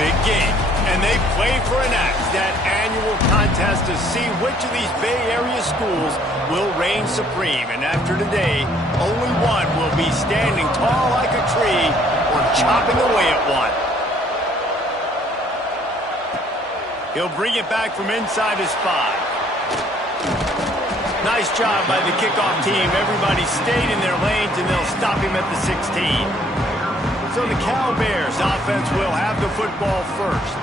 Big game, and they play for an axe, that annual contest to see which of these Bay Area schools will reign supreme. And after today, only one will be standing tall like a tree or chopping away at one. He'll bring it back from inside his 5. Nice job by the kickoff team. Everybody stayed in their lanes, and they'll stop him at the 16. So the Cal Bears offense will have the football first.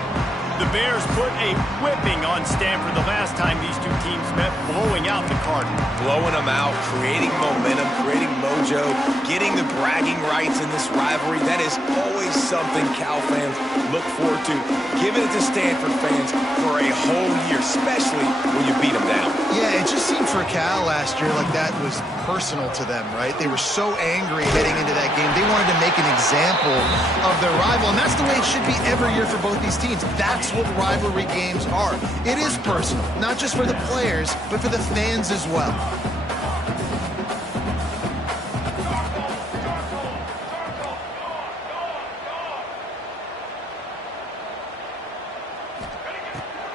The Bears put a whipping on Stanford the last time these two teams met, blowing out the Cardinals. Blowing them out, creating momentum, creating mojo, getting the bragging rights in this rivalry. That is always something Cal fans look forward to. Giving it to Stanford fans for a whole year, especially when you beat them down. Yeah, it just seemed for Cal last year like that was personal to them, right? They were so angry heading into that game. They wanted to make an example of their rival, and that's the way it should be every year for both these teams. That's what rivalry games are. It is personal, not just for the players, but for the fans as well.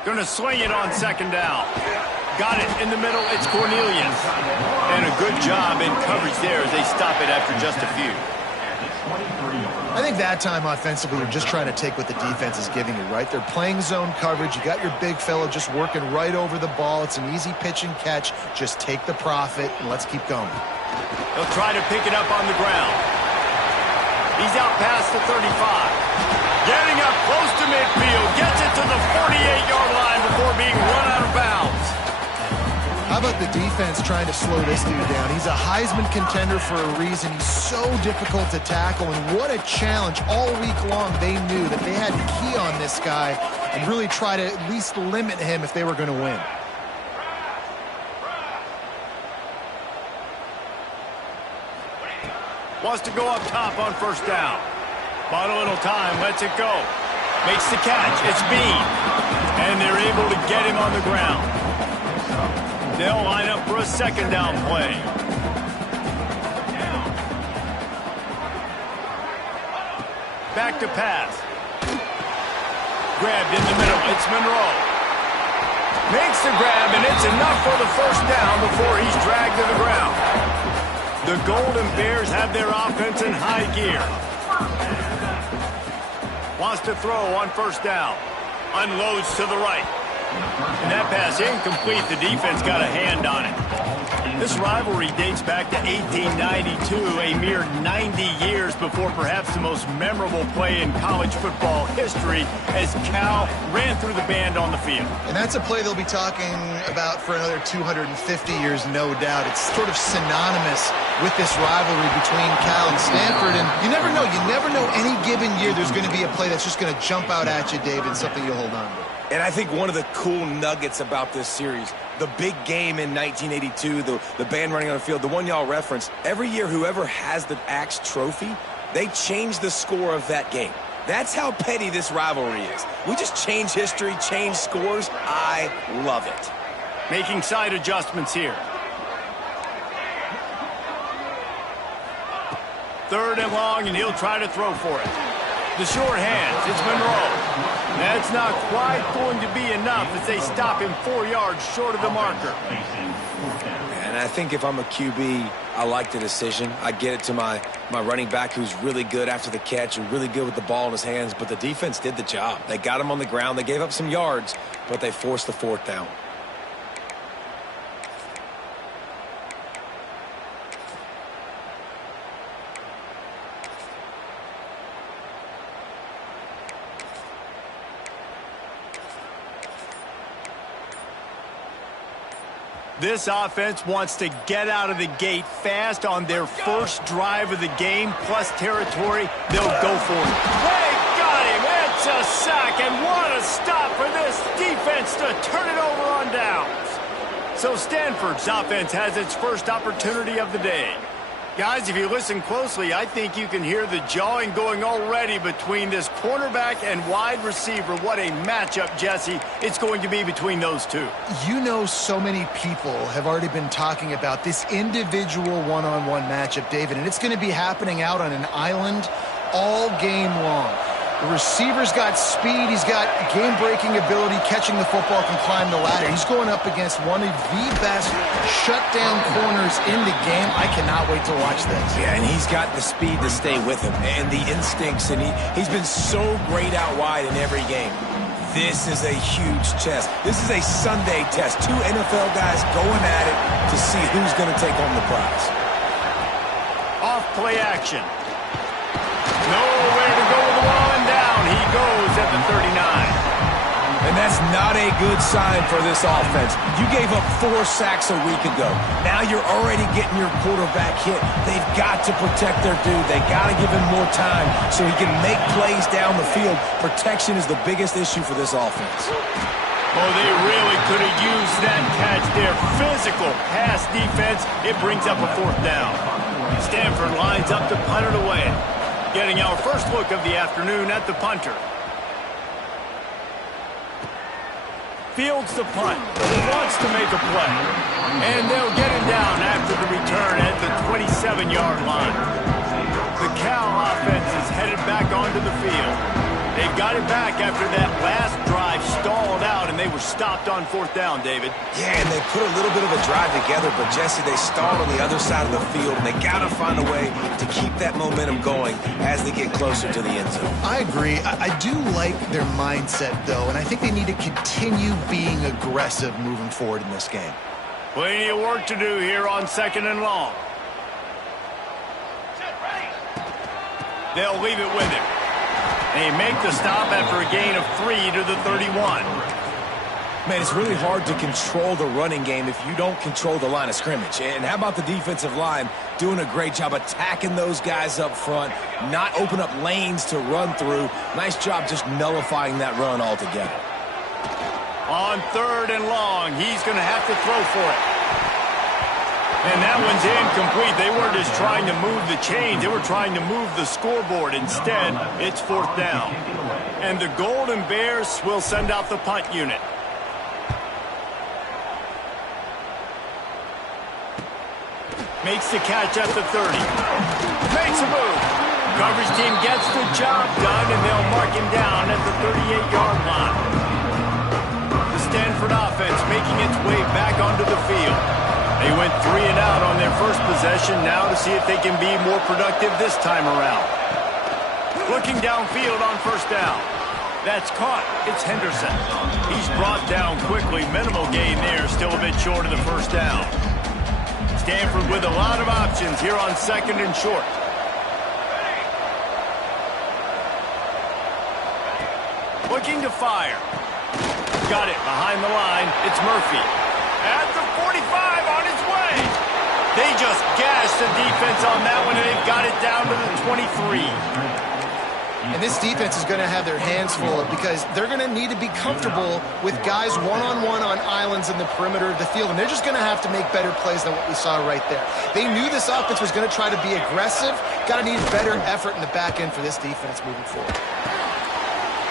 Gonna swing it on second down. Got it in the middle. It's Cornelius. And a good job in coverage there as they stop it after just a few. I think that time offensively, you're just trying to take what the defense is giving you, right? They're playing zone coverage. You got your big fella just working right over the ball. It's an easy pitch and catch. Just take the profit, and let's keep going. He'll try to pick it up on the ground. He's out past the 35. Getting up close to midfield. Gets it to the 48-yard line before being run out of bounds. How about the defense trying to slow this dude down? He's a Heisman contender for a reason. He's so difficult to tackle, and what a challenge. All week long, they knew that they had to key on this guy and really try to at least limit him if they were going to win. Wants to go up top on first down. Bought a little time, lets it go. Makes the catch, it's Bean. And they're able to get him on the ground. They'll line up for a second down play. Back to pass. Grabbed in the middle, it's Monroe. Makes the grab, and it's enough for the first down before he's dragged to the ground. The Golden Bears have their offense in high gear. Wants to throw on first down. Unloads to the right. And that pass incomplete. The defense got a hand on it. This rivalry dates back to 1892, a mere 90 years before perhaps the most memorable play in college football history as Cal ran through the band on the field. And that's a play they'll be talking about for another 250 years, no doubt. It's sort of synonymous with this rivalry between Cal and Stanford. And you never know. You never know any given year there's going to be a play that's just going to jump out at you, David, something you'll hold on to. And I think one of the cool nuggets about this series, the big game in 1982, the band running on the field, the one y'all referenced, every year whoever has the Axe trophy, they change the score of that game. That's how petty this rivalry is. We just change history, change scores. I love it. Making side adjustments here. Third and long, and he'll try to throw for it. The short hands, it's Monroe. That's not quite going to be enough as they stop him 4 yards short of the marker. And I think if I'm a QB, I like the decision. I get it to my running back who's really good after the catch and really good with the ball in his hands, but the defense did the job. They got him on the ground. They gave up some yards, but they forced the fourth down. This offense wants to get out of the gate fast on their first drive of the game, plus territory. They'll go for it. They got him. It's a sack, and what a stop for this defense to turn it over on downs. So Stanford's offense has its first opportunity of the day. Guys, if you listen closely, I think you can hear the jawing going already between this cornerback and wide receiver. What a matchup, Jesse, it's going to be between those two. You know, so many people have already been talking about this individual one-on-one matchup, David, and it's going to be happening out on an island all game long. The receiver's got speed. He's got game-breaking ability, catching the football, can climb the ladder. He's going up against one of the best shutdown corners in the game. I cannot wait to watch this. Yeah, and he's got the speed to stay with him and the instincts, and he's been so great out wide in every game. This is a huge test. This is a Sunday test. Two NFL guys going at it to see who's going to take home the prize. Off play action. Nowhere to go with the ball, and down he goes at the 39. And that's not a good sign for this offense. You gave up 4 sacks a week ago. Now you're already getting your quarterback hit. They've got to protect their dude. They got to give him more time so he can make plays down the field. Protection is the biggest issue for this offense. Oh, they really could have used that catch there. Physical pass defense. It brings up a 4th down. Stanford lines up to punt it away. Getting our first look of the afternoon at the punter. Fields the punt. Wants to make a play. And they'll get him down after the return at the 27-yard line. The Cal offense is headed back onto the field. They've got it back after that last drive stalled out, and they were stopped on 4th down, David. Yeah, and they put a little bit of a drive together, but, Jesse, they stalled on the other side of the field, and they got to find a way to keep that momentum going as they get closer to the end zone. I agree. I do like their mindset, though, and I think they need to continue being aggressive moving forward in this game. Plenty of work to do here on 2nd and long. They'll leave it with him. They make the stop after a gain of 3 to the 31. Man, it's really hard to control the running game if you don't control the line of scrimmage. And how about the defensive line doing a great job attacking those guys up front, not open up lanes to run through. Nice job just nullifying that run altogether. On 3rd and long, he's going to have to throw for it. And that one's incomplete. They weren't just trying to move the chains. They were trying to move the scoreboard. Instead, it's 4th down. And the Golden Bears will send out the punt unit. Makes the catch at the 30. Makes a move. Coverage team gets the job done, and they'll mark him down at the 38-yard line. The Stanford offense making its way back onto the field. They went 3 and out on their first possession, now to see if they can be more productive this time around. Looking downfield on 1st down. That's caught. It's Henderson. He's brought down quickly. Minimal gain there, still a bit short of the 1st down. Stanford with a lot of options here on 2nd and short. Looking to fire. Got it behind the line. It's Murphy. At the 45 on his way. They just gashed the defense on that one, and they've got it down to the 23. And this defense is going to have their hands full because they're going to need to be comfortable with guys one-on-one on islands in the perimeter of the field, and they're just going to have to make better plays than what we saw right there. They knew this offense was going to try to be aggressive. Got to need better effort in the back end for this defense moving forward.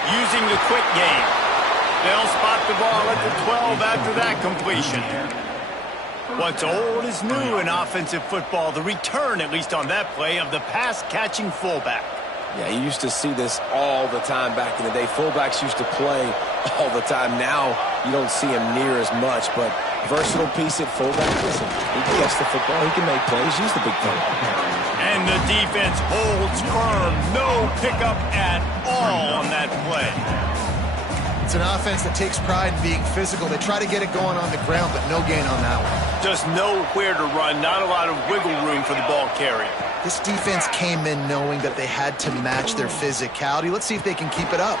Using the quick game. They'll spot the ball at the 12 after that completion. What's old is new in offensive football. The return, at least on that play, of the pass-catching fullback. Yeah, you used to see this all the time back in the day. Fullbacks used to play all the time. Now you don't see him near as much, but versatile piece at fullback. Listen, he can catch the football. He can make plays. Use the big play. And the defense holds firm. No pickup at all on that play. It's an offense that takes pride in being physical. They try to get it going on the ground, but no gain on that one. Just nowhere to run. Not a lot of wiggle room for the ball carrier. This defense came in knowing that they had to match their physicality. Let's see if they can keep it up.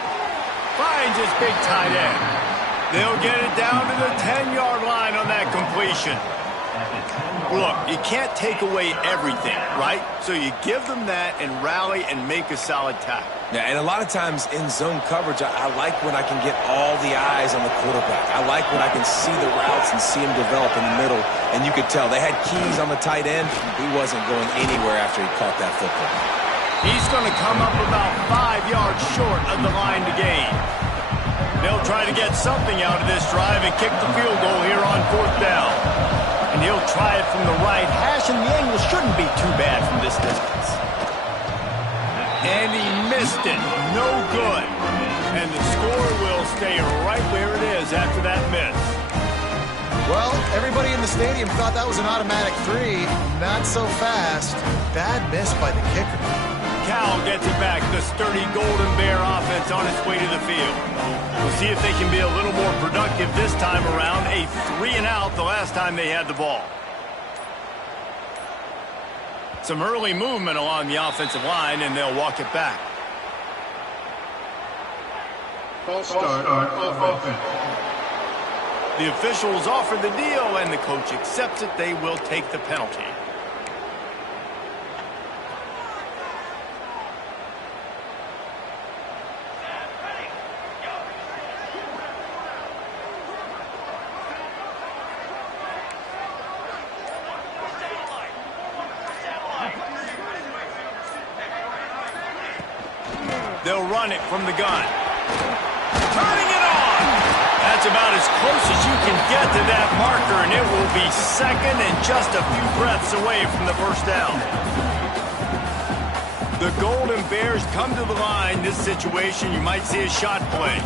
Finds his big tight end. They'll get it down to the 10-yard line on that completion. Look, you can't take away everything, right? So you give them that and rally and make a solid tackle. Yeah, and a lot of times in zone coverage, I like when I can get all the eyes on the quarterback. I like when I can see the routes and see him develop in the middle. And you could tell they had keys on the tight end. He wasn't going anywhere after he caught that football. He's going to come up about 5 yards short of the line to gain. They'll try to get something out of this drive and kick the field goal here on 4th down. And he'll try it from the right hash, and the angle shouldn't be too bad from this distance. And he missed it. No good. And the score will stay right where it is after that miss. Well, everybody in the stadium thought that was an automatic 3. Not so fast. Bad miss by the kicker. Cal gets it back. The sturdy Golden Bear offense on its way to the field. We'll see if they can be a little more productive this time around. A 3-and-out the last time they had the ball. Some early movement along the offensive line, and they'll walk it back. False start on offense. The officials offer the deal, and the coach accepts it. They will take the penalty. They'll run it from the gun. Turning it on. That's about as close as you can get to that marker, and it will be second and just a few breaths away from the first down. The Golden Bears come to the line. This situation, you might see a shot play.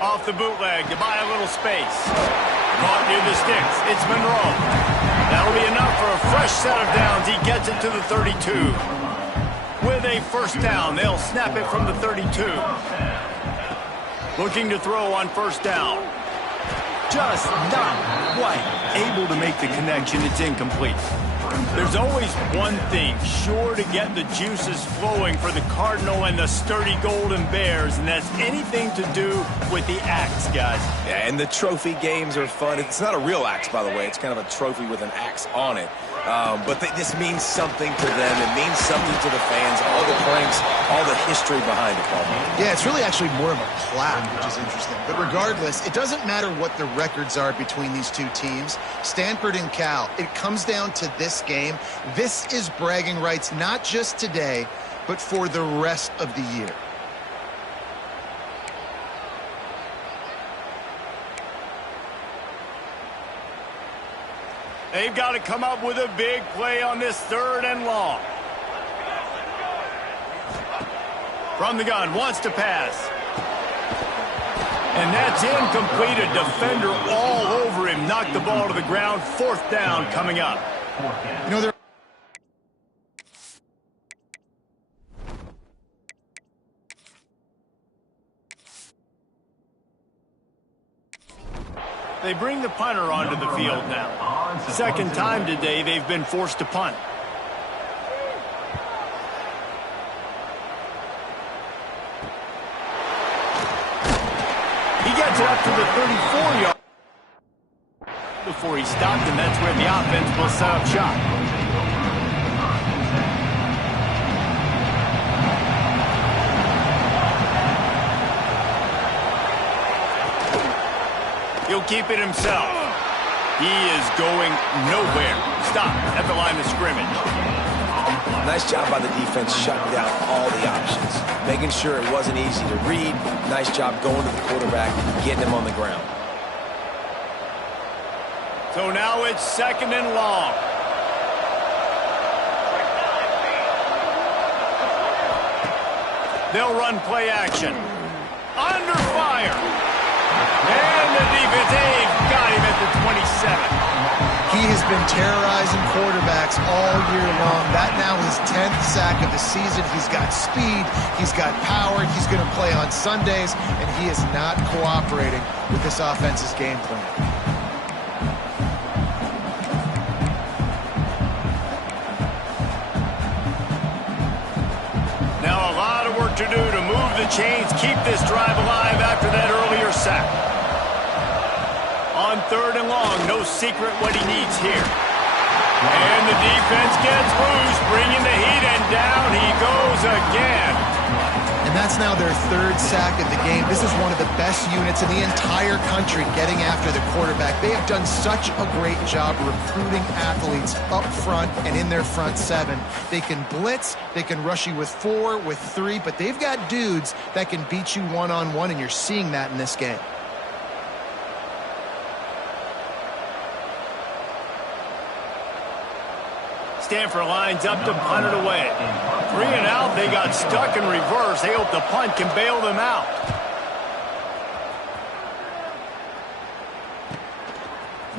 Off the bootleg to buy a little space. Caught near the sticks. It's Monroe. That'll be enough for a fresh set of downs. He gets it to the 32. With a first down, they'll snap it from the 32. Looking to throw on first down. Just not quite able to make the connection. It's incomplete. There's always one thing sure to get the juices flowing for the Cardinal and the sturdy Golden Bears, and that's anything to do with the axe, guys. Yeah, and the trophy games are fun. It's not a real axe, by the way. It's kind of a trophy with an axe on it. But this means something to them. It means something to the fans. All the pranks, all the history behind it, Paul. Yeah, it's really actually more of a plaque, which is interesting. But regardless, it doesn't matter what the records are between these two teams. Stanford and Cal, it comes down to this game. This is bragging rights, not just today, but for the rest of the year. They've got to come up with a big play on this 3rd and long. From the gun, wants to pass. And that's incomplete. A defender all over him. Knocked the ball to the ground. 4th down coming up. You know, they bring the punter onto the field now. Second time today they've been forced to punt. He gets it up to the 34-yard before he stopped, and that's where the offense will set up shop. He'll keep it himself. He is going nowhere. Stop at the line of scrimmage. Nice job by the defense shutting down all the options. Making sure it wasn't easy to read. Nice job going to the quarterback, getting him on the ground. So now it's 2nd and long. They'll run play action. Under fire. And the defense, they've got him at the 27. he has been terrorizing quarterbacks all year long. That now his 10th sack of the season. He's got speed. He's got power. He's going to play on Sundays, and he is not cooperating with this offense's game plan. Now a lot of work to do to move the chains, keep this drive alive after that earlier sack. On 3rd and long, no secret what he needs here. And the defense gets loose, bringing the heat, and down he goes again. And And that's now their third sack of the game. This is one of the best units in the entire country getting after the quarterback. They have done such a great job recruiting athletes up front and in their front seven. They can blitz, they can rush you with 4, with 3, but they've got dudes that can beat you one-on-one, and you're seeing that in this game. Stanford lines up to punt it away. 3 and out, they got stuck in reverse. They hope the punt can bail them out.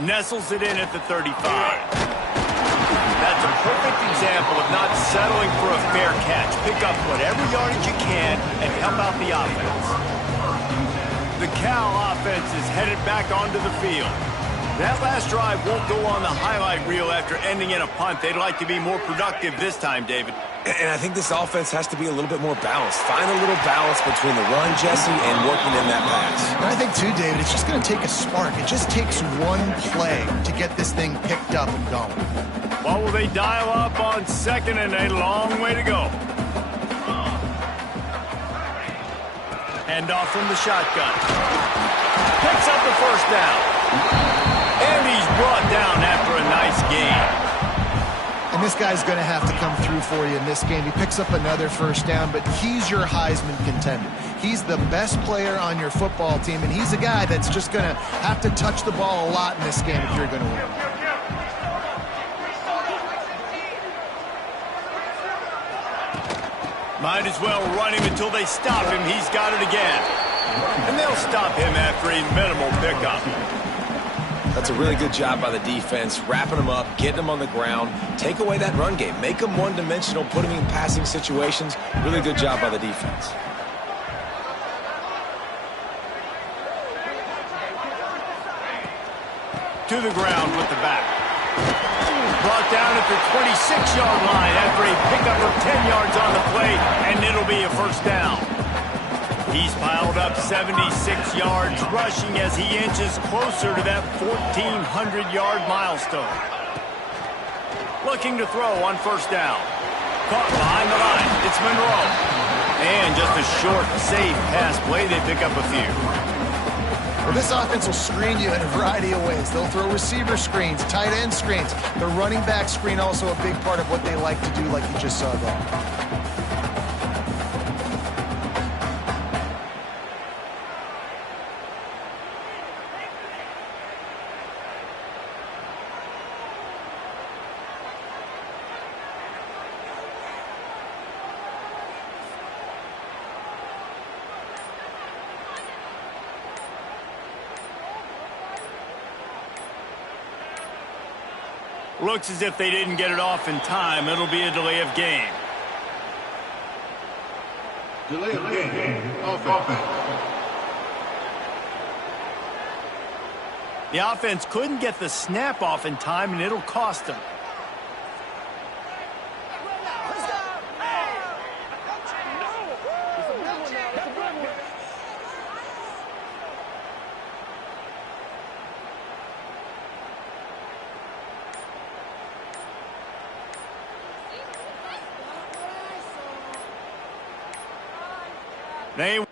Nestles it in at the 35. That's a perfect example of not settling for a fair catch. Pick up whatever yardage you can and help out the offense. The Cal offense is headed back onto the field. That last drive won't go on the highlight reel after ending in a punt. They'd like to be more productive this time, David. And I think this offense has to be a little bit more balanced. Find a little balance between the run, Jesse, and working in that pass. And I think, too, David, it's just going to take a spark. It just takes one play to get this thing picked up and going. What will they dial up on second and a long way to go? Handoff from the shotgun. Picks up the first down. And he's brought down after a nice game. And this guy's going to have to come through for you in this game. He picks up another first down, but he's your Heisman contender. He's the best player on your football team, and he's a guy that's just going to have to touch the ball a lot in this game if you're going to win. Might as well run him until they stop him. He's got it again. And they'll stop him after a minimal pickup. That's a really good job by the defense, wrapping them up, getting them on the ground. Take away that run game. Make them one-dimensional, put them in passing situations. Really good job by the defense. To the ground with the back. Brought down at the 26-yard line after a pickup of 10 yards on the play, and it'll be a first down. He's piled up 76 yards rushing as he inches closer to that 1,400-yard milestone. Looking to throw on first down. Caught behind the line. It's Monroe. And just a short, safe pass play. They pick up a few. Well, this offense will screen you in a variety of ways. They'll throw receiver screens, tight end screens. The running back screen also a big part of what they like to do, like you just saw there. Looks as if they didn't get it off in time. It'll be a delay of game. Delay of game. Offense. The offense couldn't get the snap off in time, and it'll cost them. They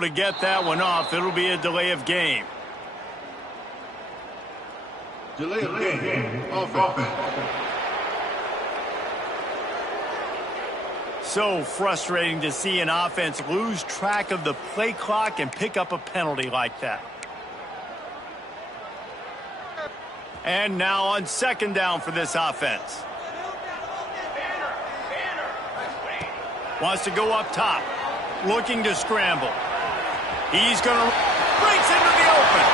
To get that one off, it'll be a delay of game. Delay of game. Offense. So frustrating to see an offense lose track of the play clock and pick up a penalty like that. And now on second down for this offense. Wants to go up top. Looking to scramble. He's going to breaks into the open.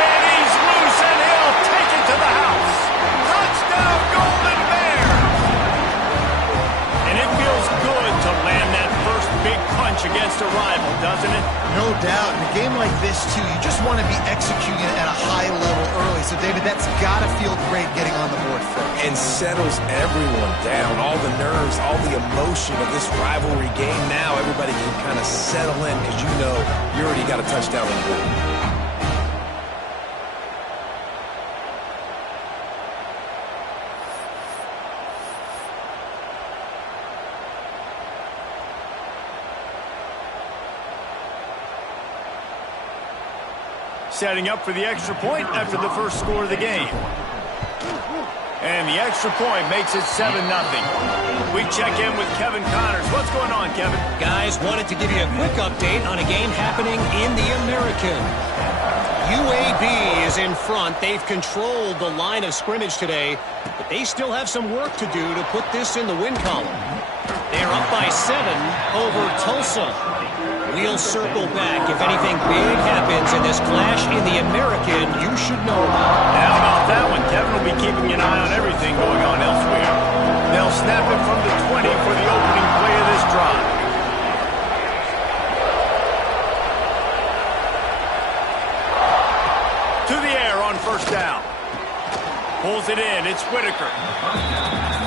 And he's loose, and he'll take it to the house. Touchdown, Golden Bears. And it feels good to land that first big punch against a rival, doesn't it? No doubt. In a game like this, too, you just want to be executing it at a high level early. So, David, that's got to feel great getting on the board first. And settles everyone down. All the nerves, all the emotion of this rivalry game. Now everybody can kind of settle in because you know you already got a touchdown on the board. Setting up for the extra point after the first score of the game. And the extra point makes it 7-0. We check in with Kevin Connors. What's going on, Kevin? Guys, wanted to give you a quick update on a game happening in the American. UAB is in front. They've controlled the line of scrimmage today, but they still have some work to do to put this in the win column. They're up by 7 over Tulsa. We'll circle back. If anything big happens in this clash in the American, you should know about it. How about that one? Kevin will be keeping an eye on everything going on elsewhere. They'll snap it from the 20 for the opening play of this drive. To the air on first down. Pulls it in. It's Whitaker.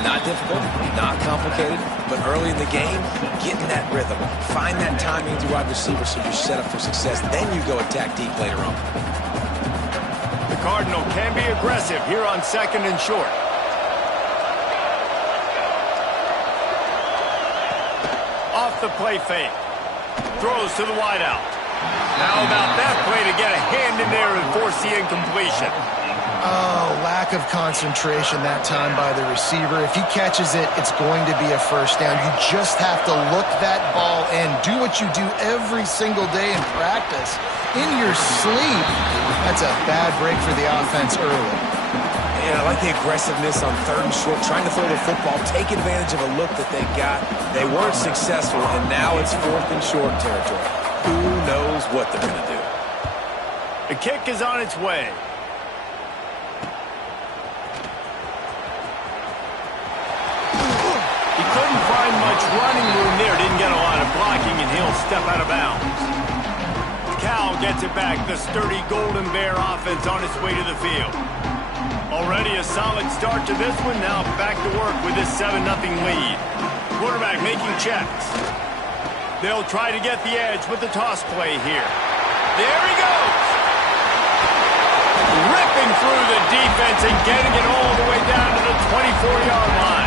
Not difficult, not complicated, but early in the game, getting that rhythm. Find that timing with your wide receiver so you're set up for success. Then you go attack deep later on. The Cardinal can be aggressive here on second and short. Off the play fake. Throws to the wideout. How about that play to get a hand in there and force the incompletion? Oh, lack of concentration that time by the receiver. If he catches it, it's going to be a first down. You just have to look that ball in. Do what you do every single day in practice. In your sleep. That's a bad break for the offense early. Yeah, I like the aggressiveness on third and short, trying to throw the football, take advantage of a look that they got. They weren't successful, and now it's fourth and short territory. Who knows what they're going to do? The kick is on its way. Couldn't find much running room there. Didn't get a lot of blocking, and he'll step out of bounds. Cal gets it back. The sturdy Golden Bear offense on its way to the field. Already a solid start to this one. Now back to work with this 7-0 lead. Quarterback making checks. They'll try to get the edge with the toss play here. There he goes. Ripping through the defense and getting it all the way down to the 24-yard line.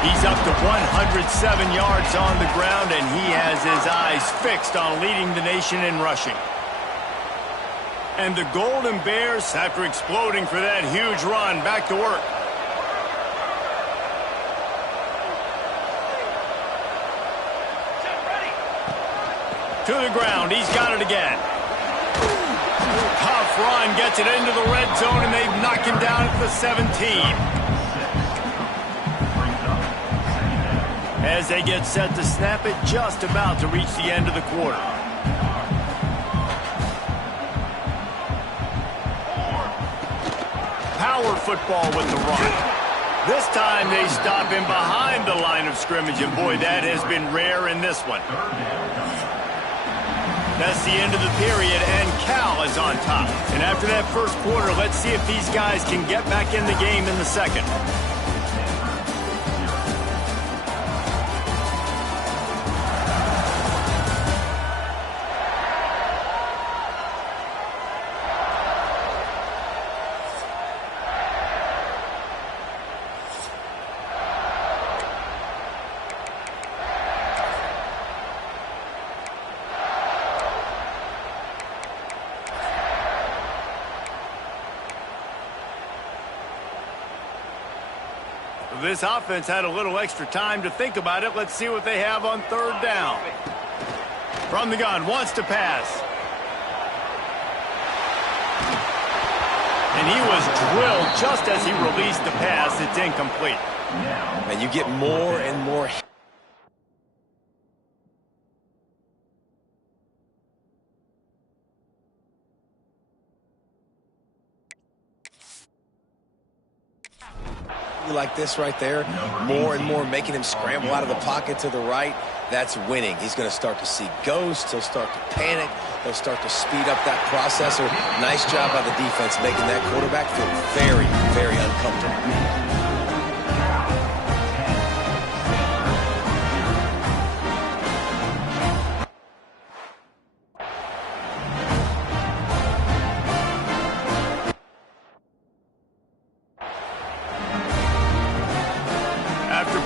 He's up to 107 yards on the ground, and he has his eyes fixed on leading the nation in rushing. And the Golden Bears, after exploding for that huge run, back to work. To the ground. He's got it again. Tough run, gets it into the red zone, and they knock him down at the 17. As they get set to snap it, just about to reach the end of the quarter. Power football with the run. This time they stop him behind the line of scrimmage, and boy, that has been rare in this one. That's the end of the period, and Cal is on top. And after that first quarter, let's see if these guys can get back in the game in the second. This offense had a little extra time to think about it. Let's see what they have on third down. From the gun, wants to pass. And he was drilled just as he released the pass. It's incomplete. And you get more and more. Like this right there, more and more making him scramble out of the pocket to the right. That's winning. He's going to start to see ghosts. He'll start to panic. He'll start to speed up that processor. Nice job by the defense making that quarterback feel very, very uncomfortable.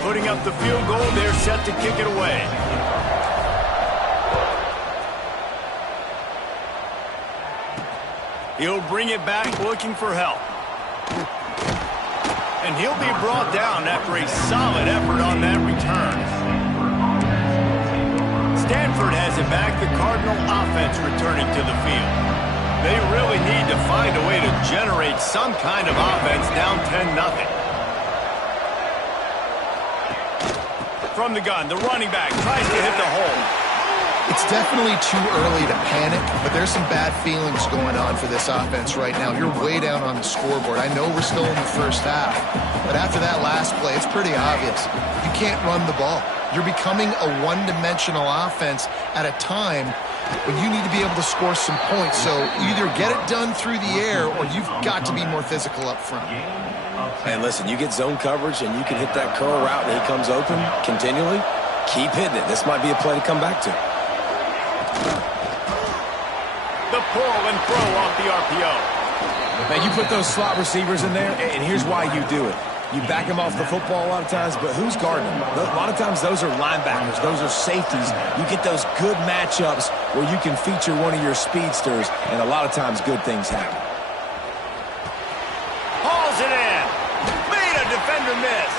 Putting up the field goal, they're set to kick it away. He'll bring it back looking for help. And he'll be brought down after a solid effort on that return. Stanford has it back, the Cardinal offense returning to the field. They really need to find a way to generate some kind of offense down 10-0. From the gun, the running back tries to hit the hole. It's definitely too early to panic, but there's some bad feelings going on for this offense right now. You're way down on the scoreboard. I know we're still in the first half, but after that last play, it's pretty obvious. You can't run the ball. You're becoming a one-dimensional offense at a time when you need to be able to score some points. So either get it done through the air or you've got to be more physical up front. And listen, you get zone coverage and you can hit that curl route and he comes open continually. Keep hitting it. This might be a play to come back to. The pull and throw off the RPO. Man, you put those slot receivers in there, and here's why you do it. You back them off the football a lot of times, but who's guarding them? A lot of times those are linebackers. Those are safeties. You get those good matchups where you can feature one of your speedsters, and a lot of times good things happen. Hauls it in. Made a defender miss.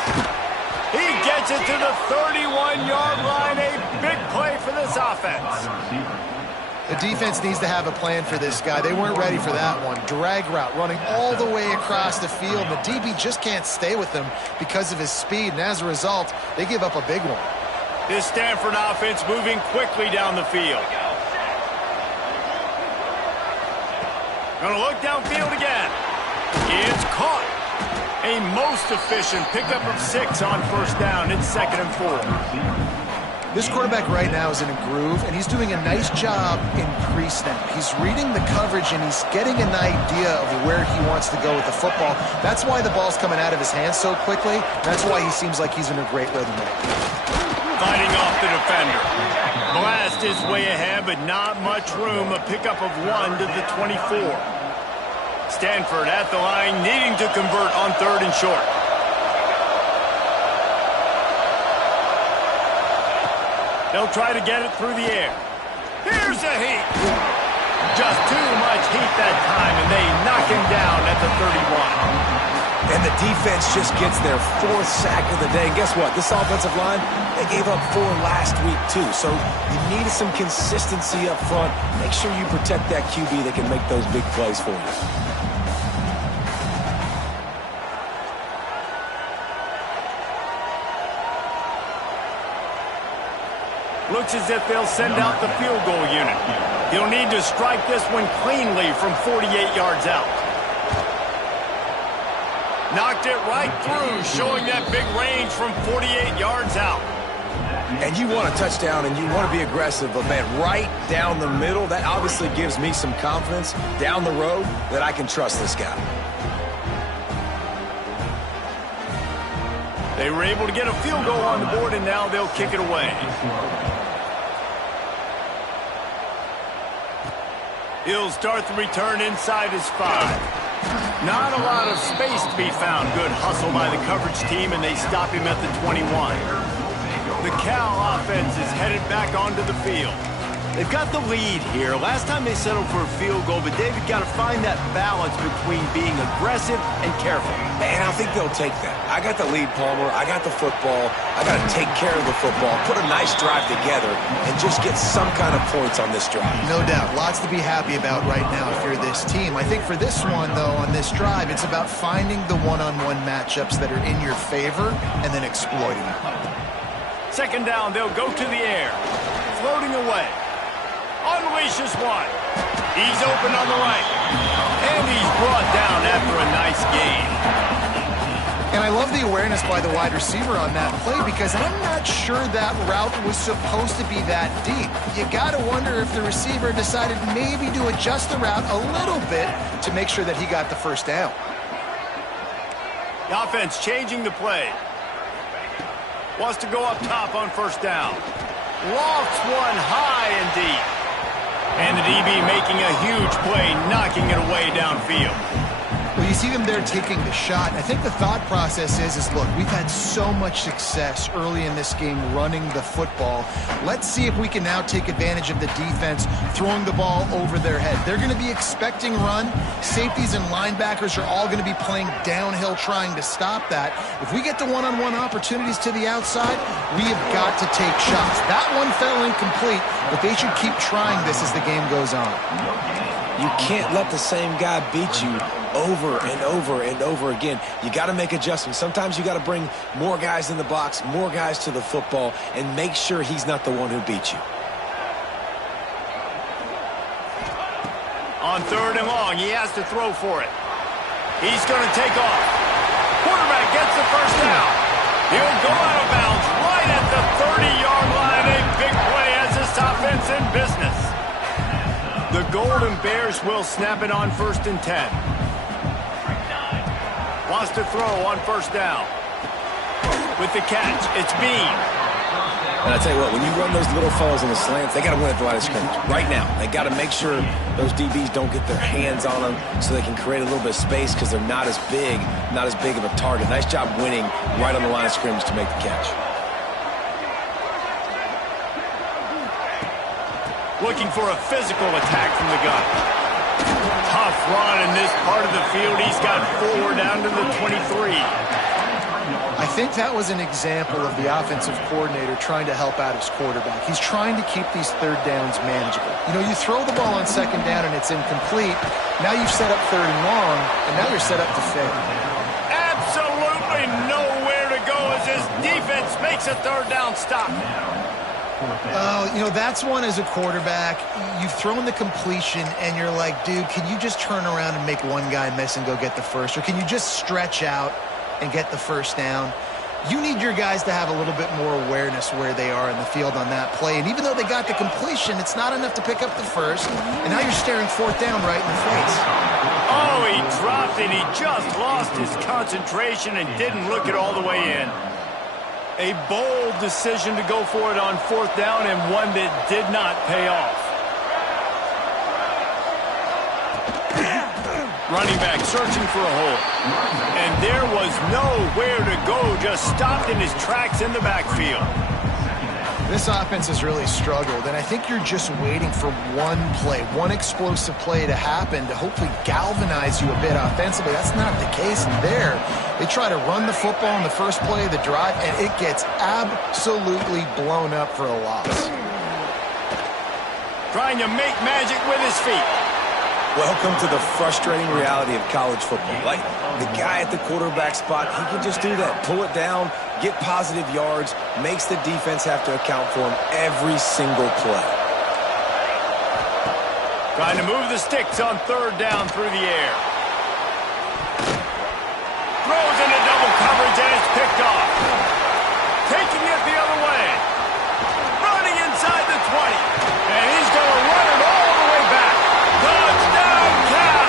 He gets it to the 31-yard line. A big play for this offense. The defense needs to have a plan for this guy. They weren't ready for that one. Drag route running all the way across the field. The DB just can't stay with him because of his speed, and as a result, they give up a big one. This Stanford offense moving quickly down the field. Gonna look downfield again. It's caught. A most efficient pickup of 6 on first down. It's 2nd and 4. This quarterback right now is in a groove, and he's doing a nice job in pre-snap. He's reading the coverage, and he's getting an idea of where he wants to go with the football. That's why the ball's coming out of his hands so quickly. That's why he seems like he's in a great rhythm. Fighting off the defender. Blast his way ahead, but not much room. A pickup of 1 to the 24. Stanford at the line, needing to convert on 3rd and short. They'll try to get it through the air. Here's a heat. Just too much heat that time, and they knock him down at the 31. And the defense just gets their 4th sack of the day. And guess what? This offensive line, they gave up 4 last week, too. So you need some consistency up front. Make sure you protect that QB that can make those big plays for you. Looks as if they'll send out the field goal unit. He'll need to strike this one cleanly from 48 yards out. Knocked it right through, showing that big range from 48 yards out. And you want a touchdown and you want to be aggressive, but man, right down the middle, that obviously gives me some confidence down the road that I can trust this guy. They were able to get a field goal on the board, and now they'll kick it away. He'll start the return inside his 5. Not a lot of space to be found. Good hustle by the coverage team, and they stop him at the 21. The Cal offense is headed back onto the field. They've got the lead here. Last time they settled for a field goal, but David got to find that balance between being aggressive and careful. And I think they'll take that. I got the lead, Palmer. I got the football. I got to take care of the football, put a nice drive together, and just get some kind of points on this drive. No doubt. Lots to be happy about right now if you're this team. I think for this one, though, on this drive, it's about finding the one-on-one matchups that are in your favor and then exploiting them. Second down, they'll go to the air. Floating away. Unleashes one. He's open on the right. And he's brought down after a nice gain. And I love the awareness by the wide receiver on that play because I'm not sure that route was supposed to be that deep. You got to wonder if the receiver decided maybe to adjust the route a little bit to make sure that he got the first down. The offense changing the play. Wants to go up top on first down. Lofts one high and deep. And the DB making a huge play, knocking it away downfield. Well, you see them there taking the shot. I think the thought process is look, we've had so much success early in this game running the football. Let's see if we can now take advantage of the defense throwing the ball over their head. They're going to be expecting run. Safeties and linebackers are all going to be playing downhill trying to stop that. If we get the one-on-one opportunities to the outside, we have got to take shots. That one fell incomplete, but they should keep trying this as the game goes on. You can't let the same guy beat you over and over and over again. You got to make adjustments. Sometimes you got to bring more guys in the box, more guys to the football, and make sure he's not the one who beat you. On third and long, he has to throw for it. He's going to take off. Quarterback gets the first down. He'll go out of bounds right at the 30-yard line. A big play has this offense in business. The Golden Bears will snap it on 1st and 10. Wants to throw on first down. With the catch, it's Bean. And I tell you what, when you run those little fellas in the slants, they got to win at the line of scrimmage. Right now, they got to make sure those DBs don't get their hands on them so they can create a little bit of space because they're not as big of a target. Nice job winning right on the line of scrimmage to make the catch. Looking for a physical attack from the gun. Tough run in this part of the field. He's got 4 down to the 23. I think that was an example of the offensive coordinator trying to help out his quarterback. He's trying to keep these third downs manageable. You know, you throw the ball on second down and it's incomplete. Now you've set up third and long, and now you're set up to fail. Absolutely nowhere to go as his defense makes a third down stop. Oh, you know, that's one as a quarterback. You've thrown the completion, and you're like, dude, can you just turn around and make one guy miss and go get the first? Or can you just stretch out and get the first down? You need your guys to have a little bit more awareness where they are in the field on that play. And even though they got the completion, it's not enough to pick up the first. And now you're staring fourth down right in the face. Oh, he dropped it. He just lost his concentration and didn't look it all the way in. A bold decision to go for it on fourth down and one that did not pay off. Running back searching for a hole. And there was nowhere to go, just stopped in his tracks in the backfield. This offense has really struggled, and I think you're just waiting for one play, one explosive play to happen to hopefully galvanize you a bit offensively. That's not the case there. They try to run the football in the first play of the drive, and it gets absolutely blown up for a loss. Trying to make magic with his feet. Welcome to the frustrating reality of college football. Like, the guy at the quarterback spot, he can just do that. Pull it down, get positive yards, makes the defense have to account for him every single play. Trying to move the sticks on third down through the air. Throws into double coverage, and it's picked off. Taking it the other way. Running inside the 20. And he's going to run it all the way back. Touchdown, Cal!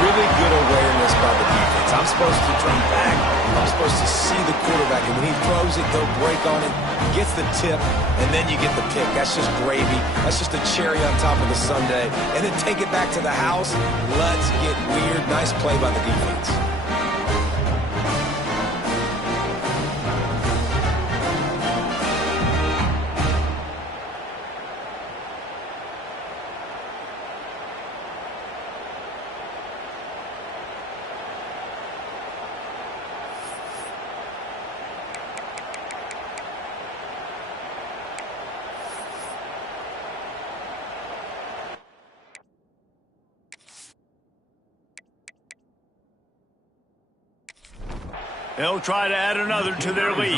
Really good awareness by the defense. I'm supposed to turn back. I'm supposed to see the quarterback. And when he throws it, go break on it, gets the tip, and then you get the pick. That's just gravy. That's just a cherry on top of the sundae. And then take it back to the house. Let's get weird. Nice play by the defense. They'll try to add another to their lead.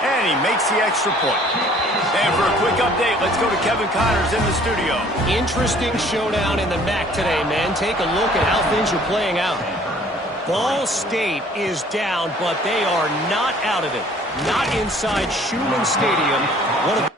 And he makes the extra point. And for a quick update, let's go to Kevin Connors in the studio. Interesting showdown in the MAC today, man. Take a look at how things are playing out. Ball State is down, but they are not out of it. Not inside Schumann Stadium. One of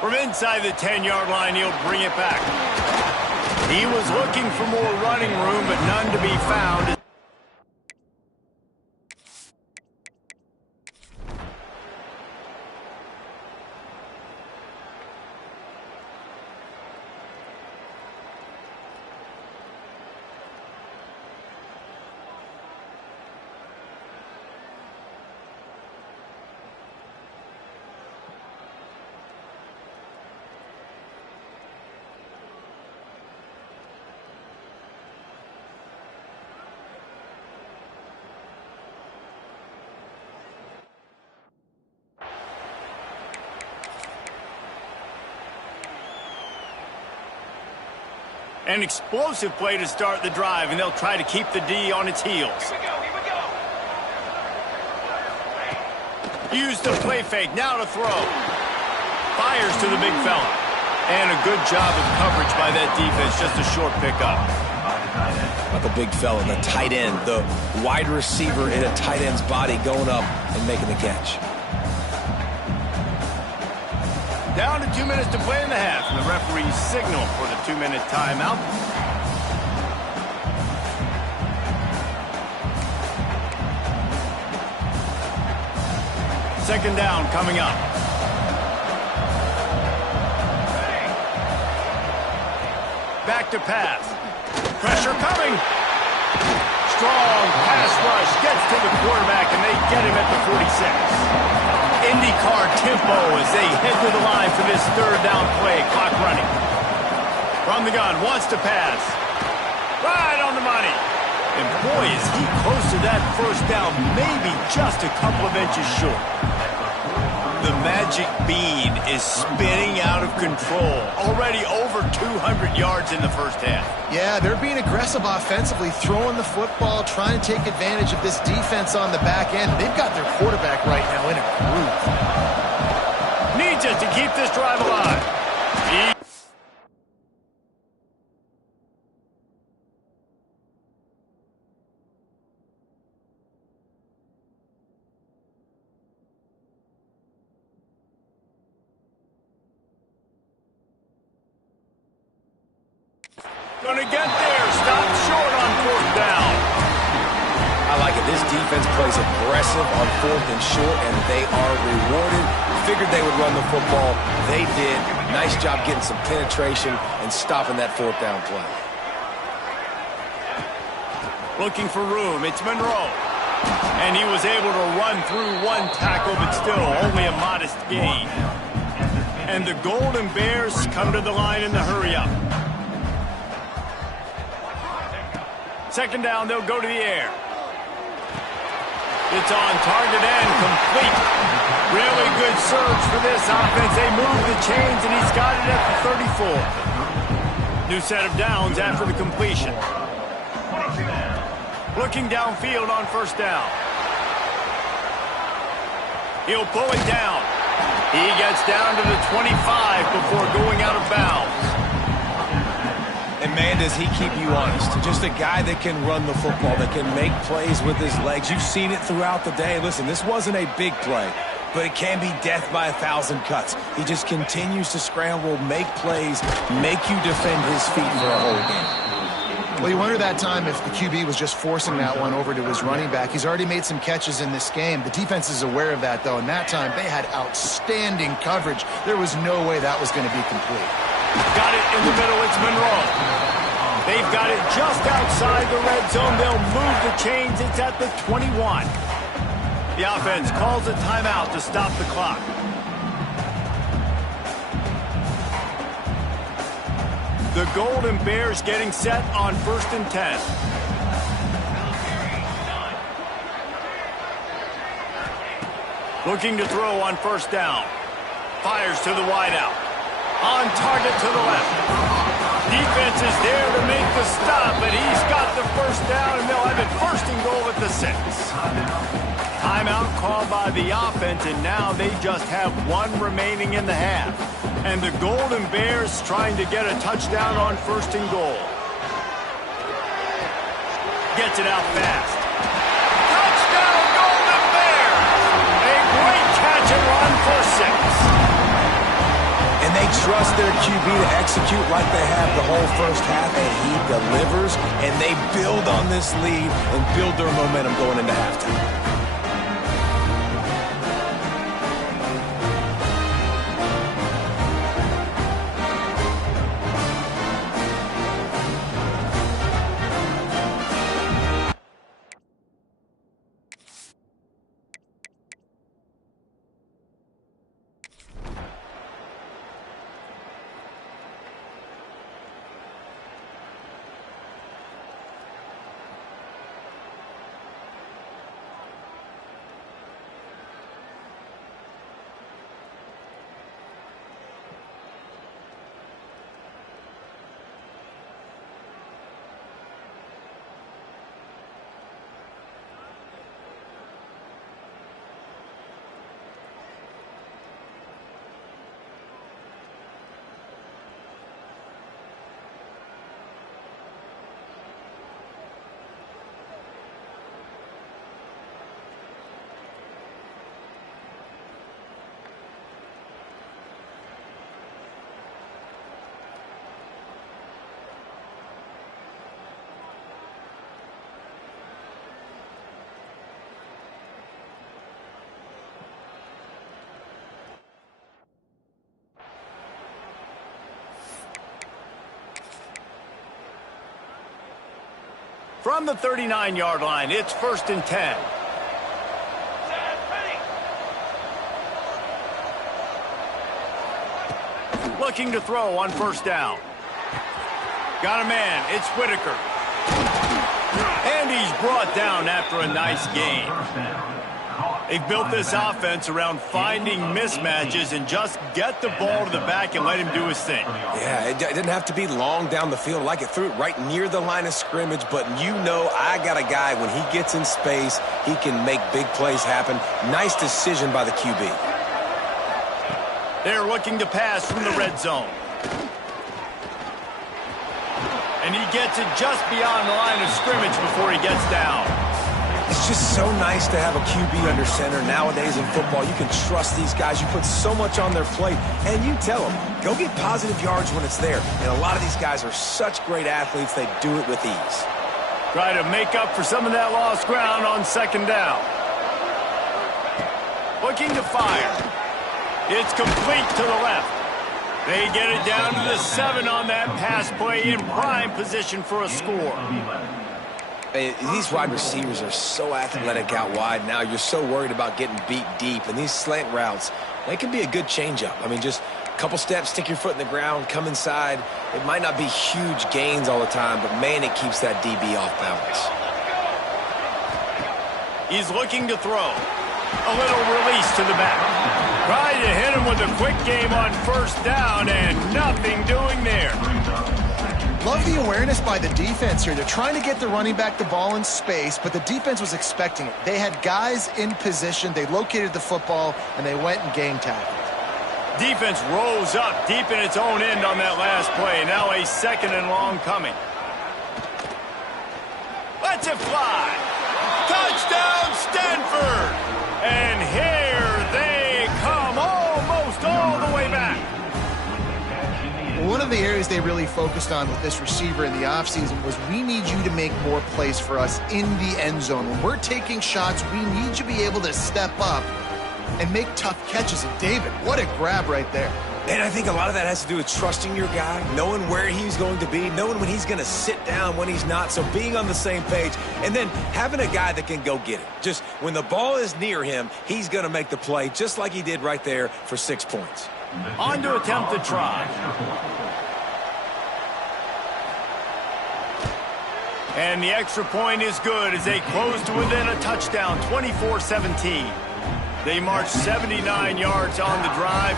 From inside the 10-yard line, he'll bring it back. He was looking for more running room, but none to be found. An explosive play to start the drive, and they'll try to keep the D on its heels. Here we go. Use the play fake, now to throw. Fires to the big fella. And a good job of coverage by that defense, just a short pickup. Not the big fella, the tight end, the wide receiver in a tight end's body going up and making the catch. Down to 2 minutes to play in the half, and the referees signal for the 2-minute timeout. Second down coming up. Back to pass. Pressure coming. Strong pass rush gets to the quarterback, and they get him at the 46. IndyCar tempo as they head to the line for this third down play. Clock running. From the gun, wants to pass. Right on the money. And boy, is he close to that first down, maybe just a couple of inches short. The magic bean is spinning out of control. Already over 200 yards in the first half. Yeah, they're being aggressive offensively, throwing the football, trying to take advantage of this defense on the back end. They've got their quarterback right now in a groove. Needs it to keep this drive alive. Gonna get there. Stop short on fourth down. I like it. This defense plays aggressive on fourth and short, and they are rewarded. Figured they would run the football. They did. Nice job getting some penetration and stopping that fourth down play. Looking for room. It's Monroe. And he was able to run through one tackle, but still only a modest gain. And the Golden Bears come to the line in the hurry-up. Second down, they'll go to the air. It's on target and complete. Really good surge for this offense. They move the chains, and he's got it at the 34. New set of downs after the completion. Looking downfield on first down. He'll pull it down. He gets down to the 25 before going out of bounds. And man, does he keep you honest. Just a guy that can run the football, that can make plays with his legs. You've seen it throughout the day. Listen, this wasn't a big play, but it can be death by 1,000 cuts. He just continues to scramble, make plays, make you defend his feet for a whole game. Well, you wonder that time if the QB was just forcing that one over to his running back. He's already made some catches in this game. The defense is aware of that, though, and that time they had outstanding coverage. There was no way that was going to be complete. Got it in the middle. It's Monroe. They've got it just outside the red zone. They'll move the chains. It's at the 21. The offense calls a timeout to stop the clock. The Golden Bears getting set on 1st and 10. Looking to throw on 1st down. Fires to the wideout. On target to the left. Defense is there to make the stop, but he's got the 1st down, and they'll have it 1st and goal at the 6. Timeout called by the offense, and now they just have 1 remaining in the half. And the Golden Bears trying to get a touchdown on 1st and goal. Gets it out fast. Touchdown, Golden Bears! A great catch and run for 6. And they trust their QB to execute like they have the whole first half, and he delivers, and they build on this lead and build their momentum going into halftime. From the 39-yard line, it's 1st and 10. Looking to throw on 1st down. Got a man. It's Whitaker. And he's brought down after a nice gain. They've built this offense around finding mismatches and just get the ball to the back and let him do his thing. Yeah, it didn't have to be long down the field. Like it threw it right near the line of scrimmage, but you know I got a guy, when he gets in space, he can make big plays happen. Nice decision by the QB. They're looking to pass from the red zone. And he gets it just beyond the line of scrimmage before he gets down. It's just so nice to have a QB under center. Nowadays in football, you can trust these guys. You put so much on their plate, and you tell them, go get positive yards when it's there. And a lot of these guys are such great athletes, they do it with ease. Try to make up for some of that lost ground on 2nd down. Looking to fire. It's complete to the left. They get it down to the 7 on that pass play, in prime position for a score. These wide receivers are so athletic out wide now. You're so worried about getting beat deep. And these slant routes, they can be a good changeup. I mean, just a couple steps, stick your foot in the ground, come inside. It might not be huge gains all the time, but, man, it keeps that DB off balance. He's looking to throw. A little release to the back. Trying to hit him with a quick game on 1st down, and nothing doing there. Love the awareness by the defense here. They're trying to get the running back the ball in space, but the defense was expecting it. They had guys in position. They located the football, and they went and game tackled. Defense rose up deep in its own end on that last play. Now a 2nd and long coming. Lets it fly. Touchdown, Stanford! And here they come, almost all the way back. One of the areas they really focused on with this receiver in the offseason was, we need you to make more plays for us in the end zone. When we're taking shots, we need you to be able to step up and make tough catches. And David, what a grab right there. And I think a lot of that has to do with trusting your guy, knowing where he's going to be, knowing when he's going to sit down, when he's not, so being on the same page, and then having a guy that can go get it. Just when the ball is near him, he's going to make the play, just like he did right there for 6 points. On to attempt the try. And the extra point is good as they close to within a touchdown, 24-17. They march 79 yards on the drive.